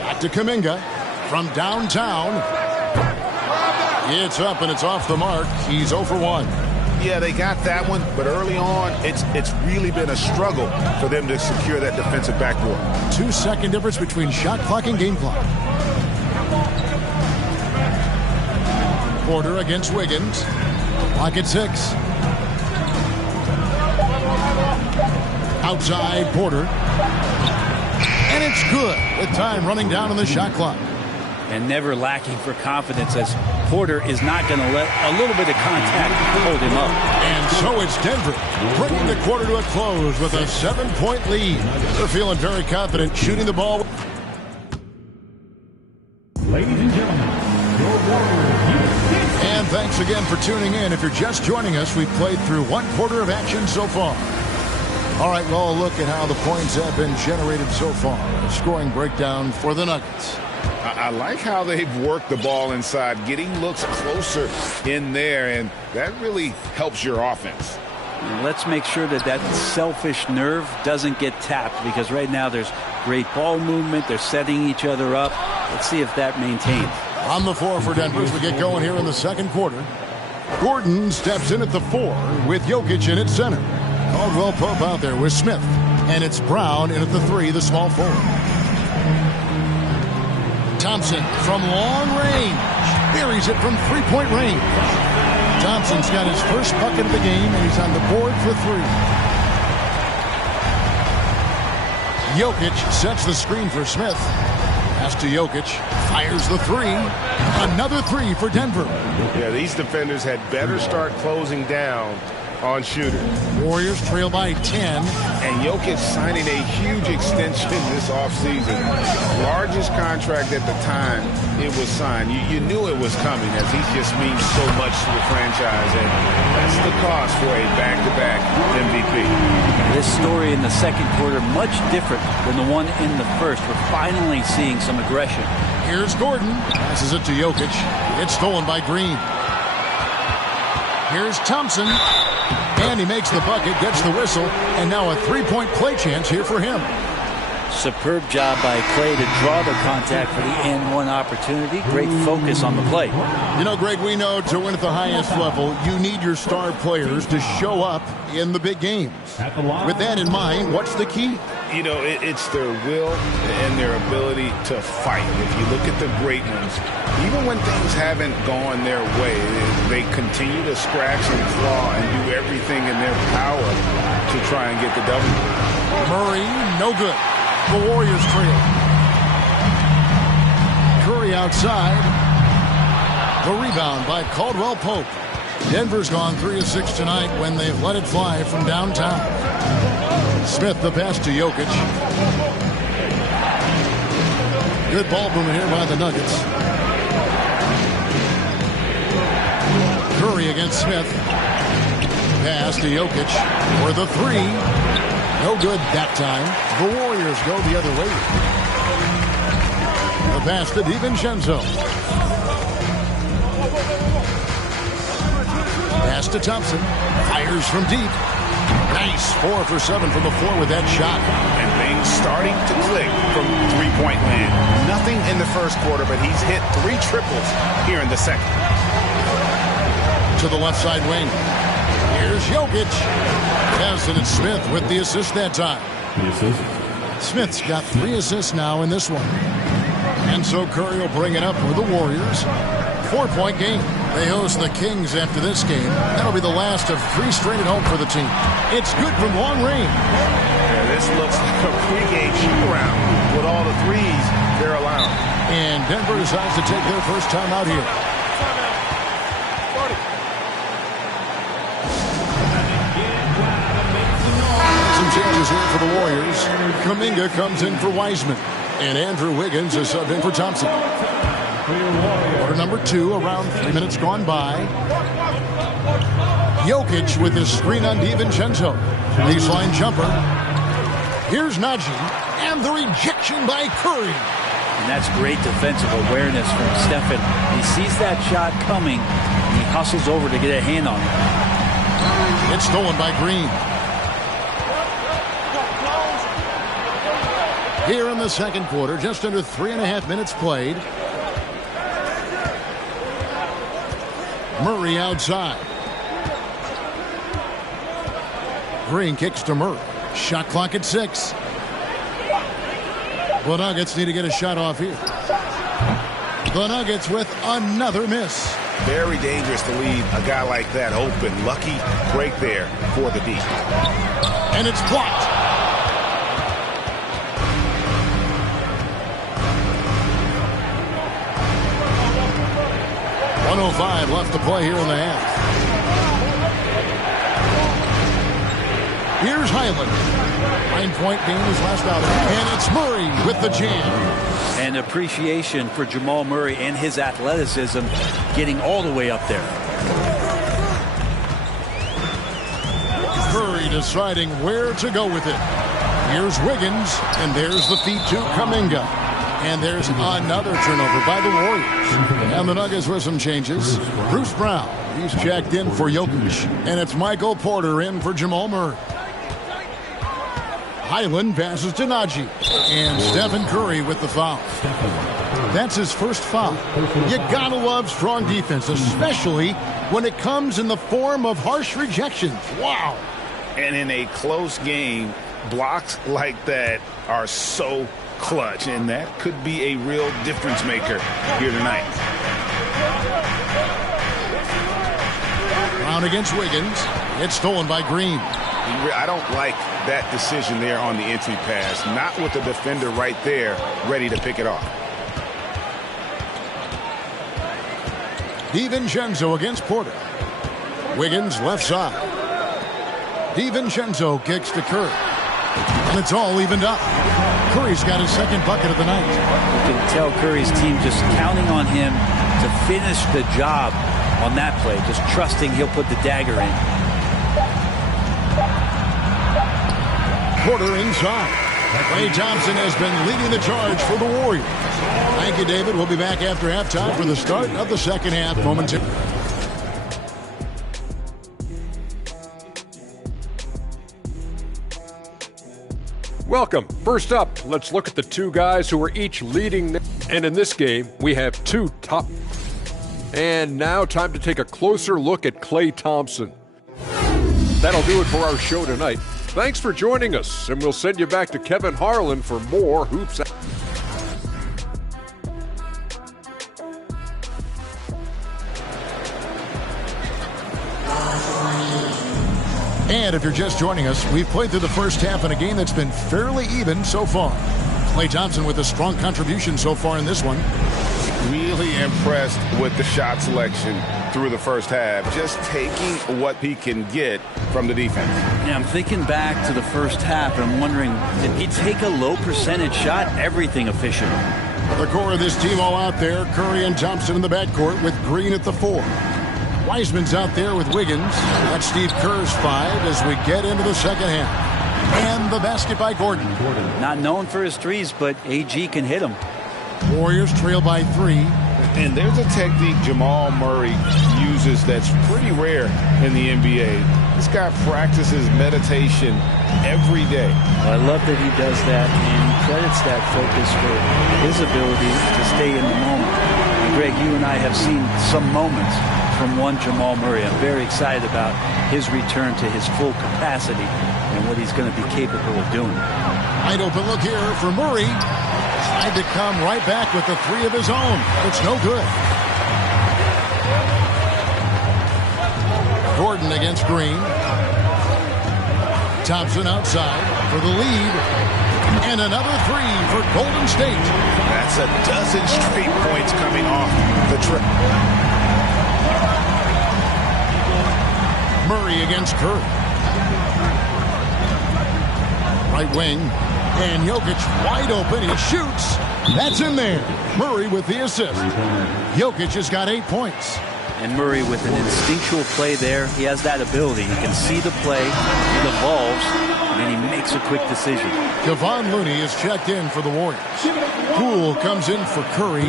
Back to Kuminga from downtown. It's up and it's off the mark. He's 0 for 1. Yeah, they got that one, but early on, it's really been a struggle for them to secure that defensive backboard. 2-second difference between shot clock and game clock. Porter against Wiggins. Clock at 6. Outside Porter. And it's good with time running down on the shot clock. And never lacking for confidence, as Porter is not going to let a little bit of contact hold him up. And so it's Denver bringing the quarter to a close with a 7-point lead. They're feeling very confident shooting the ball. Ladies and gentlemen, your Warriors. And thanks again for tuning in. If you're just joining us, we've played through 1 quarter of action so far. All right, well, look at how the points have been generated so far. A scoring breakdown for the Nuggets. I like how they've worked the ball inside, getting looks closer in there, and that really helps your offense. Let's make sure that that selfish nerve doesn't get tapped, because right now there's great ball movement. They're setting each other up. Let's see if that maintains. On the floor for Denver as we get going here in the second quarter. Gordon steps in at the 4 with Jokic in at center. Caldwell Pope out there with Smith. And it's Brown in at the 3, the small forward. Thompson from long range. Buries it from three-point range. Thompson's got his first bucket of the game, and he's on the board for 3. Jokic sets the screen for Smith. Pass to Jokic. Fires the 3. Another 3 for Denver. Yeah, these defenders had better start closing down on shooters. Warriors trail by 10. And Jokic signing a huge extension this offseason. Largest contract at the time it was signed. You knew it was coming, as he just means so much to the franchise. And that's the cost for a back-to-back MVP. This story in the second quarter, much different than the one in the first. We're finally seeing some aggression. Here's Gordon. Passes it to Jokic. It's stolen by Green. Here's Thompson. And he makes the bucket, gets the whistle, and now a three-point play chance here for him. Superb job by Clay to draw the contact for the and-one opportunity. Great focus on the play. You know, Greg, we know to win at the highest level, you need your star players to show up in the big games. With that in mind, what's the key? You know, it's their will and their ability to fight. If you look at the great ones, even when things haven't gone their way, they continue to scratch and claw and do everything in their power to try and get the W. Murray, no good. The Warriors trail. Curry outside. The rebound by Caldwell Pope. Denver's gone 3 of 6 tonight when they've let it fly from downtown. Smith the pass to Jokic. Good ball movement here by the Nuggets. Curry against Smith. Pass to Jokic for the 3. No good that time. The Warriors go the other way. The pass to DiVincenzo. Pass to Thompson. Fires from deep. Nice 4 for 7 from the floor with that shot. And things starting to click from three-point land. Nothing in the first quarter, but he's hit 3 triples here in the second. To the left side wing. Here's Jokic. Yes, and it's Smith with the assist that time. Smith's got 3 assists now in this one. And so Curry will bring it up for the Warriors. 4-point game. They host the Kings after this game. That'll be the last of 3 straight at home for the team. It's good from long range. Yeah, this looks like a pregame shoot-around with all the threes they're allowing. And Denver decides to take their first time out here. Some changes here for the Warriors. Kuminga comes in for Wiseman. And Andrew Wiggins is subbed in for Thompson. Quarter number 2, around 3 minutes gone by. Jokic with his screen on DiVincenzo. Baseline jumper. Here's Najee, and the rejection by Curry. And that's great defensive awareness from Stephen. He sees that shot coming, and he hustles over to get a hand on it. It's stolen by Green. Here in the second quarter, just under 3.5 minutes played. Murray outside. Green kicks to Murray. Shot clock at 6. The Nuggets need to get a shot off here. The Nuggets with another miss. Very dangerous to leave a guy like that open. Lucky break there for the D. And it's blocked. .105 left to play here in the half. Here's Highland. 9-point game his last outing. And it's Murray with the jam. And appreciation for Jamal Murray and his athleticism getting all the way up there. Curry deciding where to go with it. Here's Wiggins, and there's the feed to Kuminga. And there's another turnover by the Warriors. And the Nuggets with some changes. Bruce Brown, he's checked in for Jokic. And it's Michael Porter in for Jamal Murray. Highland passes to Najee. And Stephen Curry with the foul. That's his first foul. You gotta love strong defense, especially when it comes in the form of harsh rejections. Wow. And in a close game, blocks like that are so clutch, and that could be a real difference maker here tonight. Brown against Wiggins. It's stolen by Green. I don't like that decision there on the entry pass. Not with the defender right there ready to pick it off. DiVincenzo against Porter. Wiggins left side. DiVincenzo kicks to Curry. And it's all evened up. Curry's got his second bucket of the night. You can tell Curry's team just counting on him to finish the job on that play, just trusting he'll put the dagger in. Porter inside. Klay Thompson has been leading the charge for the Warriors. Thank you, David. We'll be back after halftime for the start of the second half momentarily. Welcome. First up, let's look at the two guys who are each leading. And in this game, we have two top. And now time to take a closer look at Klay Thompson. That'll do it for our show tonight. Thanks for joining us, and we'll send you back to Kevin Harlan for more Hoops. And if you're just joining us, we've played through the first half in a game that's been fairly even so far. Klay Thompson with a strong contribution so far in this one. Really impressed with the shot selection through the first half. Just taking what he can get from the defense. Yeah, I'm thinking back to the first half, and I'm wondering, did he take a low percentage shot? Everything efficient. The core of this team all out there. Curry and Thompson in the backcourt with Green at the 4. Wiseman's out there with Wiggins. That's Steve Kerr's 5 as we get into the second half. And the basket by Gordon. Not known for his threes, but AG can hit them. Warriors trail by 3. And there's a technique Jamal Murray uses that's pretty rare in the NBA. This guy practices meditation every day. Well, I love that he does that, and he credits that focus for his ability to stay in the moment. And Greg, you and I have seen some moments from one Jamal Murray. I'm very excited about his return to his full capacity and what he's going to be capable of doing. Wide open look here for Murray. Tried to come right back with the 3 of his own. It's no good. Gordon against Green. Thompson outside for the lead. And another 3 for Golden State. That's a dozen straight points coming off the trip. Murray against Curry. Right wing. And Jokic wide open. He shoots. That's in there. Murray with the assist. Jokic has got 8 points. And Murray with an instinctual play there. He has that ability. He can see the play. It evolves. And then he makes a quick decision. Kevon Looney is checked in for the Warriors. Poole comes in for Curry.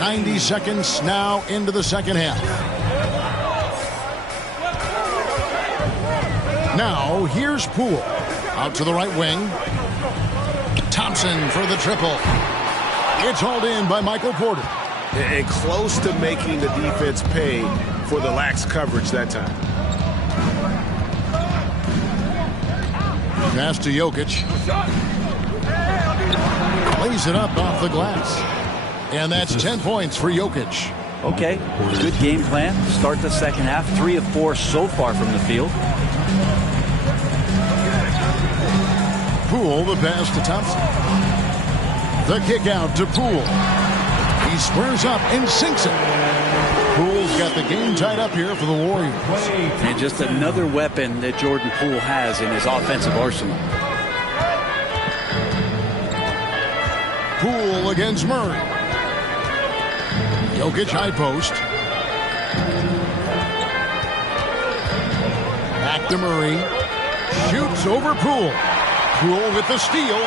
90 seconds now into the second half. Now, here's Poole. Out to the right wing. Thompson for the triple. It's hauled in by Michael Porter. And close to making the defense pay for the lax coverage that time. Pass to Jokic. Lays it up off the glass. And that's 10 points for Jokic. Okay, good game plan. Start the second half. 3 of 4 so far from the field. Poole, the pass to Thompson. The kick out to Poole. He squares up and sinks it. Poole's got the game tied up here for the Warriors. And just another weapon that Jordan Poole has in his offensive arsenal. Poole against Murray. Jokic high post. Back to Murray. Shoots over Poole. Poole with the steal.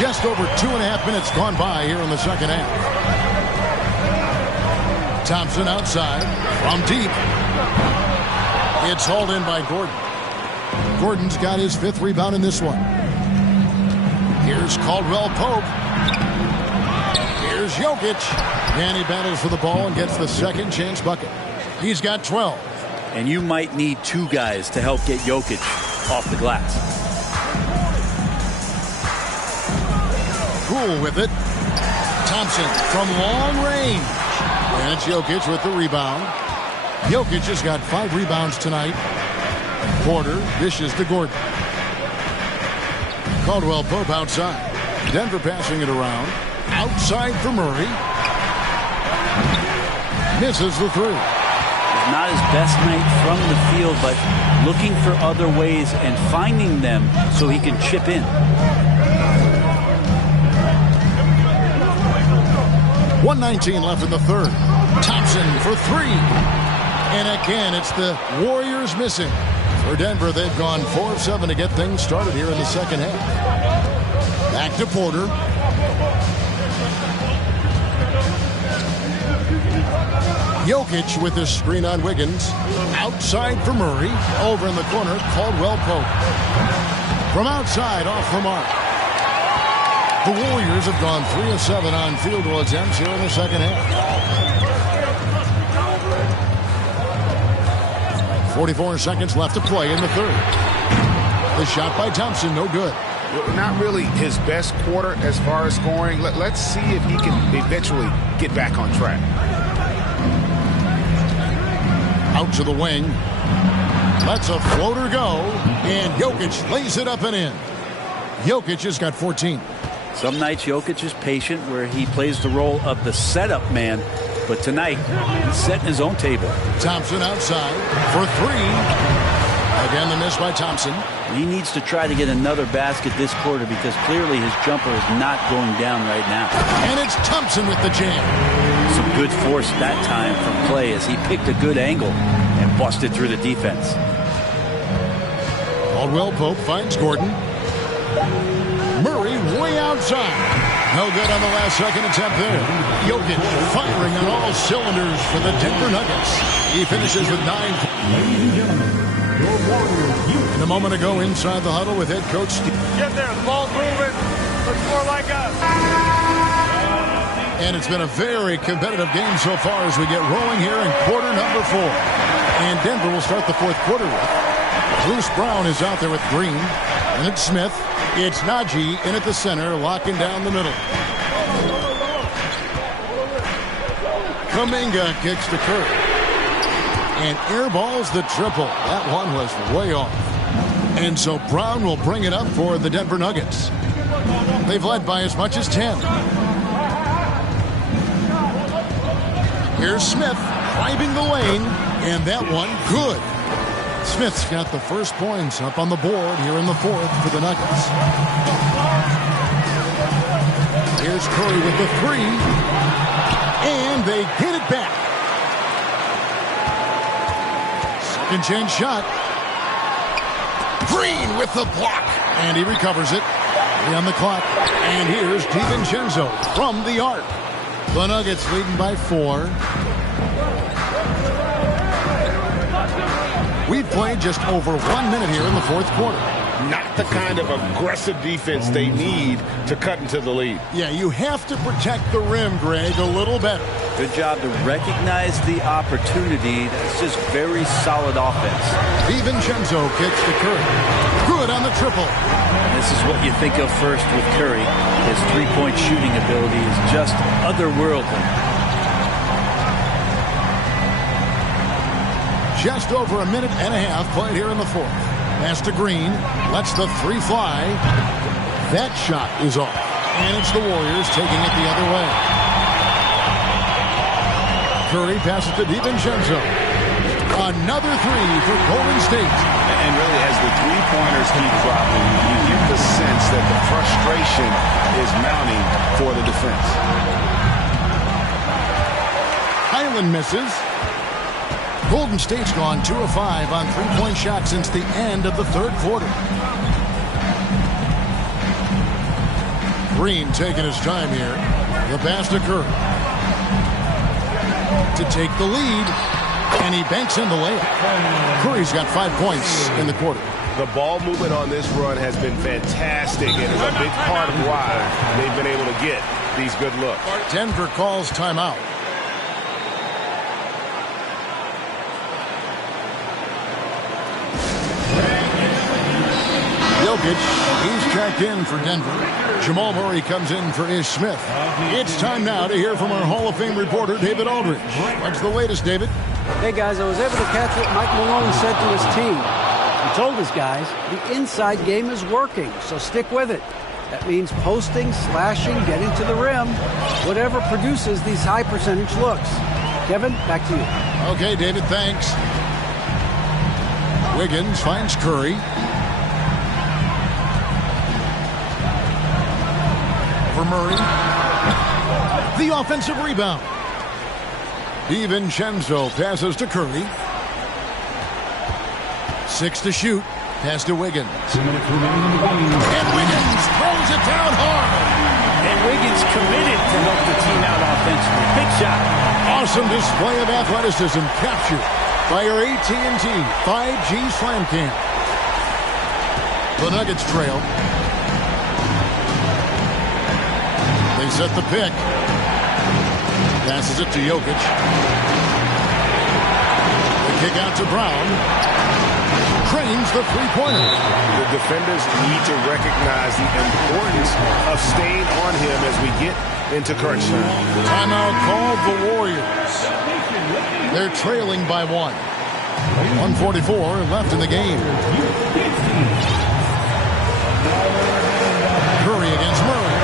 Just over 2.5 minutes gone by here in the second half. Thompson outside from deep. It's hauled in by Gordon. Gordon's got his 5th rebound in this one. Here's Caldwell Pope. Here's Jokic. And he battles for the ball and gets the second chance bucket. He's got 12. And you might need 2 guys to help get Jokic off the glass. Poole with it. Thompson from long range. And it's Jokic with the rebound. Jokic has got 5 rebounds tonight. Porter dishes to Gordon. Caldwell Pope outside. Denver passing it around. Outside for Murray. Misses the 3. Not his best night from the field, but looking for other ways and finding them so he can chip in. 1:19 left in the third. Thompson for 3. And again, it's the Warriors missing. For Denver, they've gone 4 of 7 to get things started here in the second half. Back to Porter. Jokic with his screen on Wiggins. Outside for Murray. Over in the corner, Caldwell Pope. From outside, off the mark. The Warriors have gone 3 of 7 on field goal attempts here in the second half. 44 seconds left to play in the third. The shot by Thompson, no good. Not really his best quarter as far as scoring. Let's see if he can eventually get back on track. Out to the wing. Lets a floater go. And Jokic lays it up and in. Jokic has got 14. Some nights Jokic is patient where he plays the role of the setup man. But tonight, he's setting his own table. Thompson outside for 3. Again, the miss by Thompson. He needs to try to get another basket this quarter because clearly his jumper is not going down right now. And it's Thompson with the jam. Some good force that time from Clay as he picked a good angle and busted through the defense. Caldwell Pope finds Gordon. Murray way outside. No good on the last second attempt there. Jokic firing on all cylinders for the Denver Nuggets. He finishes with 9. Ladies and gentlemen, your Warriors. And a moment ago inside the huddle with head coach Steve. Get there, the ball's moving. Looks more like us. And it's been a very competitive game so far as we get rolling here in quarter number 4. And Denver will start the fourth quarter with. Bruce Brown is out there with Green. And it's Smith. It's Najee in at the center, locking down the middle. Kuminga kicks to Curry. And airballs the triple. That one was way off. And so Brown will bring it up for the Denver Nuggets. They've led by as much as 10. Here's Smith driving the lane. And that one good. Smith's got the first points up on the board here in the fourth for the Nuggets. Here's Curry with the three. And they get it back. Second chance shot. Green with the block. And he recovers it. 3 on the clock. And here's DiVincenzo from the arc. The Nuggets leading by 4. We've played just over 1 minute here in the fourth quarter. Not the kind of aggressive defense they need to cut into the lead. Yeah, you have to protect the rim, Greg, a little better. Good job to recognize the opportunity. That's just very solid offense. DiVincenzo kicks to Curry. Good on the triple. And this is what you think of first with Curry. His three-point shooting ability is just otherworldly. Just over a minute and a half played here in the fourth. Pass to Green. Lets the three fly. That shot is off. And it's the Warriors taking it the other way. Curry passes to DiVincenzo. Another three for Golden State. And really, as the three-pointers keep dropping, you get the sense that the frustration is mounting for the defense. Highland misses. Golden State's gone 2 of 5 on three-point shots since the end of the third quarter. Green taking his time here. The pass to Curry. To take the lead. And he banks in the layup. Curry's got 5 points in the quarter. The ball movement on this run has been fantastic and is a big part of why they've been able to get these good looks. Denver calls timeout. Jokic, he's checked in for Denver. Jamal Murray comes in for Ish Smith. It's time now to hear from our Hall of Fame reporter, David Aldridge. What's the latest, David? Hey, guys, I was able to catch what Mike Malone said to his team. He told his guys, the inside game is working, so stick with it. That means posting, slashing, getting to the rim, whatever produces these high percentage looks. Kevin, back to you. Okay, David, thanks. Wiggins finds Curry. For Murray. The offensive rebound. DiVincenzo passes to Curry. 6 to shoot. Pass to Wiggins. And Wiggins throws it down hard. And Wiggins committed to help the team out offensively. Big shot. Awesome display of athleticism captured by our AT&T 5G Slam Cam. The Nuggets trail. They set the pick. Passes it to Jokic. The kick out to Brown. Trains the three-pointer. The defenders need to recognize the importance of staying on him as we get into crunch time. Timeout called the Warriors. They're trailing by 1. 1:44 left in the game. Curry against Murray.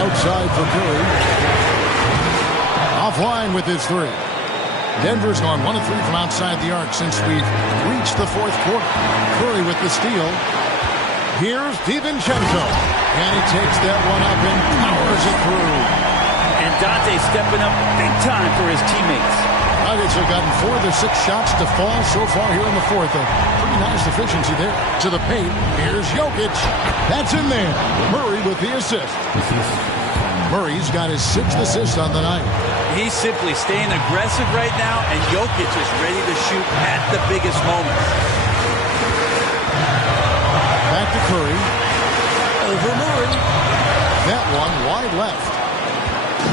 Outside for Curry. Offline with his three. Denver's gone 1 of 3 from outside the arc since we've reached the fourth quarter. Curry with the steal. Here's DiVincenzo. And he takes that one up and powers it through. And Dante stepping up big time for his teammates. Nuggets have gotten 4 of their 6 shots to fall so far here in the fourth. A pretty nice efficiency there. To the paint. Here's Jokic. That's in there. Murray with the assist. Murray's got his 6th assist on the night. He's simply staying aggressive right now, and Jokic is ready to shoot at the biggest moments. Back to Curry. Over Murray. That one wide left.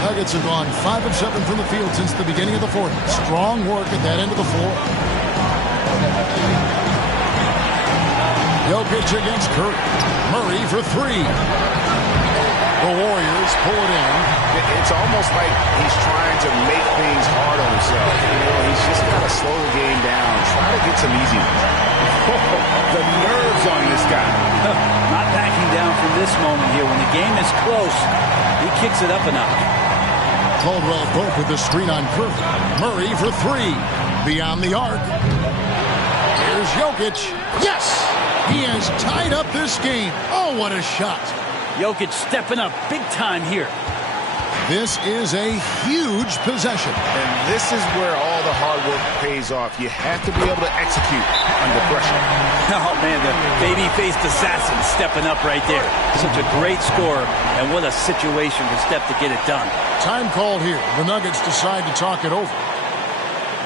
Nuggets have gone 5 of 7 from the field since the beginning of the fourth. Strong work at that end of the floor. Jokic against Curry. Murray for 3. The Warriors pull it in. It's almost like he's trying to make things hard on himself. You know, he's just got to slow the game down. Try to get some easy ones. The nerves on this guy. Not backing down from this moment here. When the game is close, he kicks it up a notch. Caldwell Pope with the screen on Curry. Murray for three. Beyond the arc. Here's Jokic. Yes! He has tied up this game. Oh, what a shot. Jokic stepping up big time here. This is a huge possession. And this is where all the hard work pays off. You have to be able to execute under pressure. Oh, man, the baby-faced assassin stepping up right there. Such a great score, and what a situation for Steph to get it done. Time called here. The Nuggets decide to talk it over.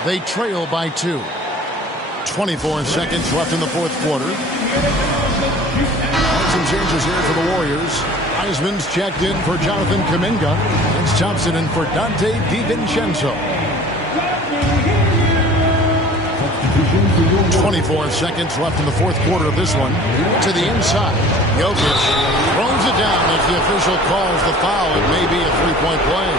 They trail by 2. 24 seconds left in the fourth quarter. Some changes here for the Warriors. Wiseman's checked in for Jonathan Kuminga. It's Thompson in for Dante DiVincenzo. 24 seconds left in the fourth quarter of this one. To the inside. Jokic throws it down as the official calls the foul. It may be a three-point play.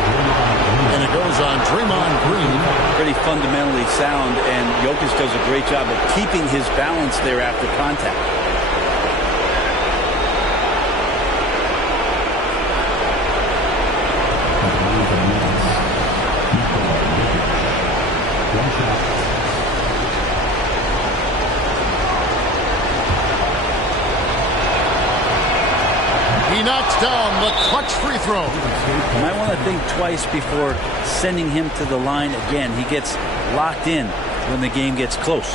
And it goes on Draymond Green. Pretty fundamentally sound, and Jokic does a great job of keeping his balance there after contact. He knocks down the clutch free throw. You might want to think twice before sending him to the line again. He gets locked in when the game gets close.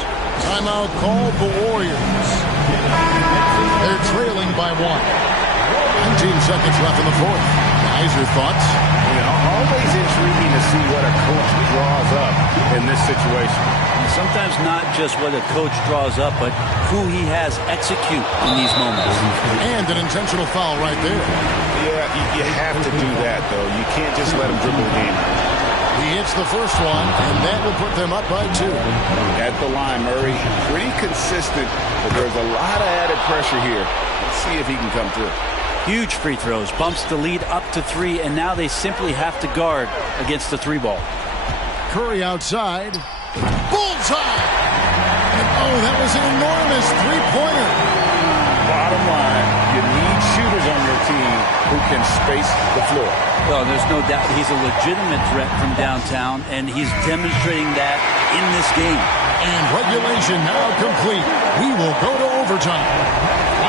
Timeout called the Warriors. They're trailing by 1. 19 seconds left in the fourth. Guys, your thoughts? Always intriguing to see what a coach draws up in this situation. Sometimes not just what a coach draws up, but who he has execute in these moments. And an intentional foul right there. Yeah, you have to do that, though. You can't just let him dribble the game. He hits the first one, and that will put them up by 2. At the line, Murray, pretty consistent, but there's a lot of added pressure here. Let's see if he can come through. Huge free throws, bumps the lead up to 3, and now they simply have to guard against the 3 ball. Curry outside. Bullseye! And oh, that was an enormous three-pointer. Bottom line, you need shooters on your team who can space the floor. Well, there's no doubt he's a legitimate threat from downtown, and he's demonstrating that in this game. And regulation now complete. We will go to overtime.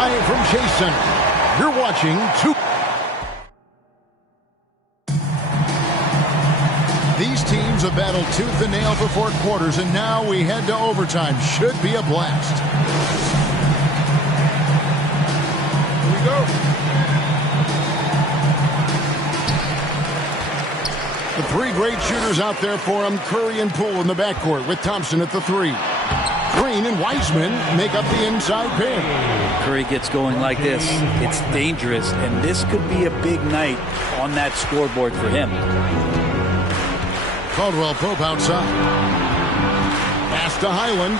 Live from Chase Center. You're watching 2. These teams have battled tooth and nail for 4 quarters, and now we head to overtime. Should be a blast. Here we go. The 3 great shooters out there for him. Curry and Poole in the backcourt with Thompson at the 3. Green and Wiseman make up the inside pair. Curry gets going like this. It's dangerous, and this could be a big night on that scoreboard for him. Caldwell Pope outside. Pass to Highland.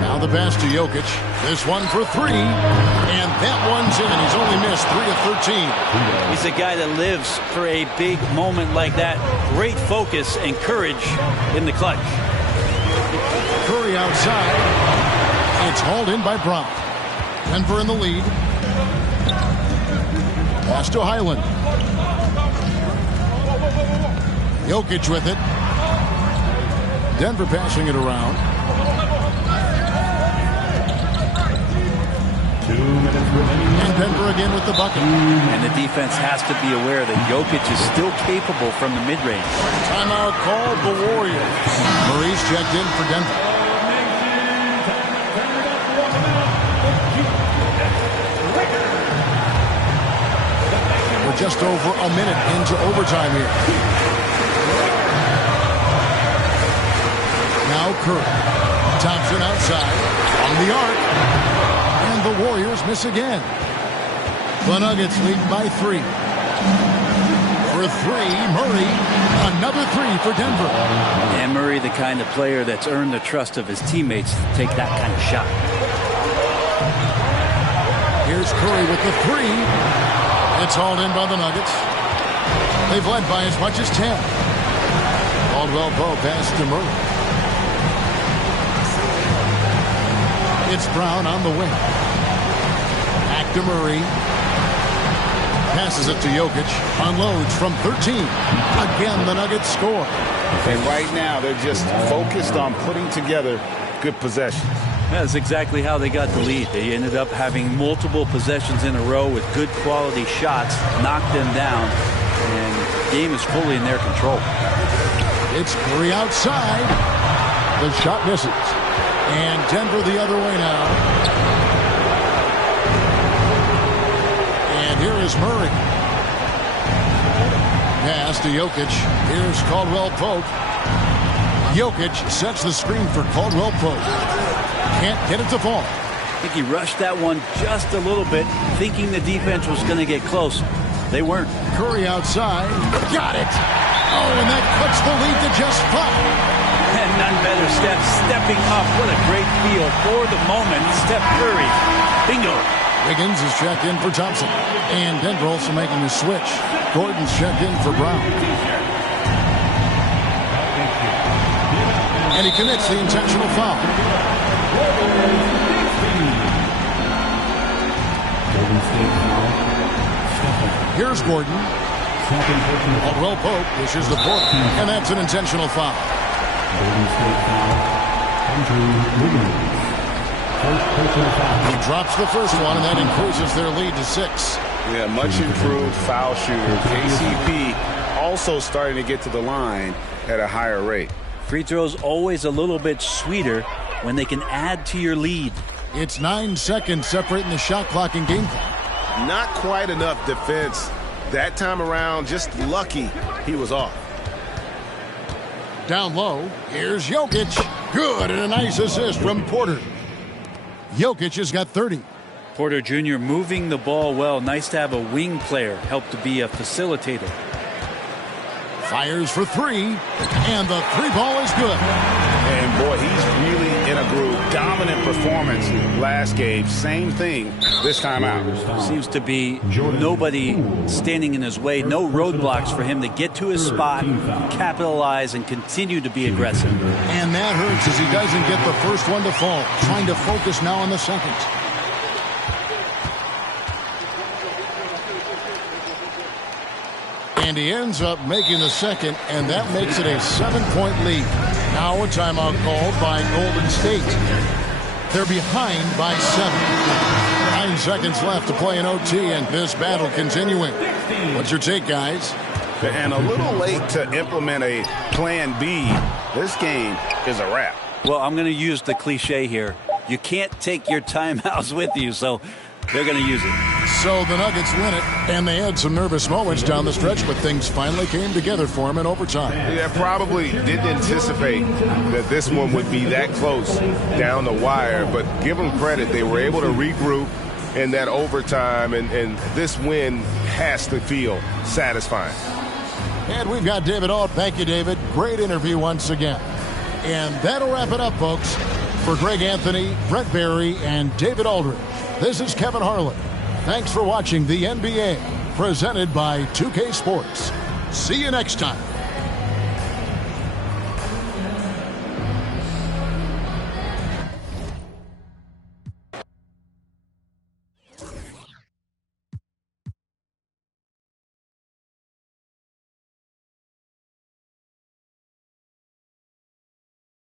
Now the pass to Jokic. This one for 3. And that one's in. He's only missed 3 of 13. He's a guy that lives for a big moment like that. Great focus and courage in the clutch. Curry outside. It's hauled in by Brown. Denver in the lead. Pass to Highland. Jokic with it. Denver passing it around. 2 minutes remaining. And Denver again with the bucket. And the defense has to be aware that Jokic is still capable from the mid-range. Timeout called the Warriors. Murray's checked in for Denver. We're just over a minute into overtime here. Now Curry. Thompson outside. On the arc. And the Warriors miss again. The Nuggets lead by 3. For 3, Murray. Another 3 for Denver. And Murray, the kind of player that's earned the trust of his teammates to take that kind of shot. Here's Curry with the 3. It's hauled in by the Nuggets. They've led by as much as 10. Caldwell Pope pass to Murray. It's Brown on the wing. Back to Murray. Passes it to Jokic. Unloads from 13. Again, the Nuggets score. And right now, they're just focused on putting together good possessions. That's exactly how they got the lead. They ended up having multiple possessions in a row with good quality shots, knocked them down, and the game is fully in their control. It's Curry outside. The shot misses. And Denver the other way now. And here is Murray. Pass to Jokic. Here's Caldwell Pope. Jokic sets the screen for Caldwell Pope. Can't get it to fall. I think he rushed that one just a little bit, thinking the defense was going to get close. They weren't. Curry outside. Got it. Oh, and that cuts the lead to just 5. And none better, Steph stepping up. What a great feel for the moment. Steph Curry. Bingo. Wiggins is checked in for Thompson. And Denver also making a switch. Gordon's checked in for Brown. And he commits the intentional foul. Here's Gordon. Caldwell Pope pushes the point, and that's an intentional foul. He drops the first one, and that increases their lead to 6. Yeah, much improved foul shooter. KCP also starting to get to the line at a higher rate. Free throws always a little bit sweeter when they can add to your lead. It's 9 seconds separating the shot clock and game clock. Not quite enough defense that time around. Just lucky he was off. Down low, here's Jokic. Good, and a nice assist from Porter. Jokic has got 30. Porter Jr. moving the ball well. Nice to have a wing player help to be a facilitator. Fires for 3, and the 3 ball is good. And boy, he's really in a groove. Dominant performance last game. Same thing this time out. Seems to be nobody standing in his way. No roadblocks for him to get to his spot, capitalize, and continue to be aggressive. And that hurts as he doesn't get the first one to fall. Trying to focus now on the second. And he ends up making the second, and that makes it a 7-point lead. Now a timeout called by Golden State. They're behind by 7. 9 seconds left to play in OT, and this battle continuing. What's your take, guys? And a little late to implement a plan B. This game is a wrap. Well, I'm going to use the cliche here. You can't take your timeouts with you, so they're going to use it. So the Nuggets win it, and they had some nervous moments down the stretch, but things finally came together for them in overtime. Yeah, probably didn't anticipate that this one would be that close down the wire, but give them credit. They were able to regroup in that overtime, and this win has to feel satisfying. And we've got David Ault. Thank you, David. Great interview once again. And that'll wrap it up, folks. For Greg Anthony, Brett Barry, and David Aldridge, this is Kevin Harlan. Thanks for watching the NBA, presented by 2K Sports. See you next time.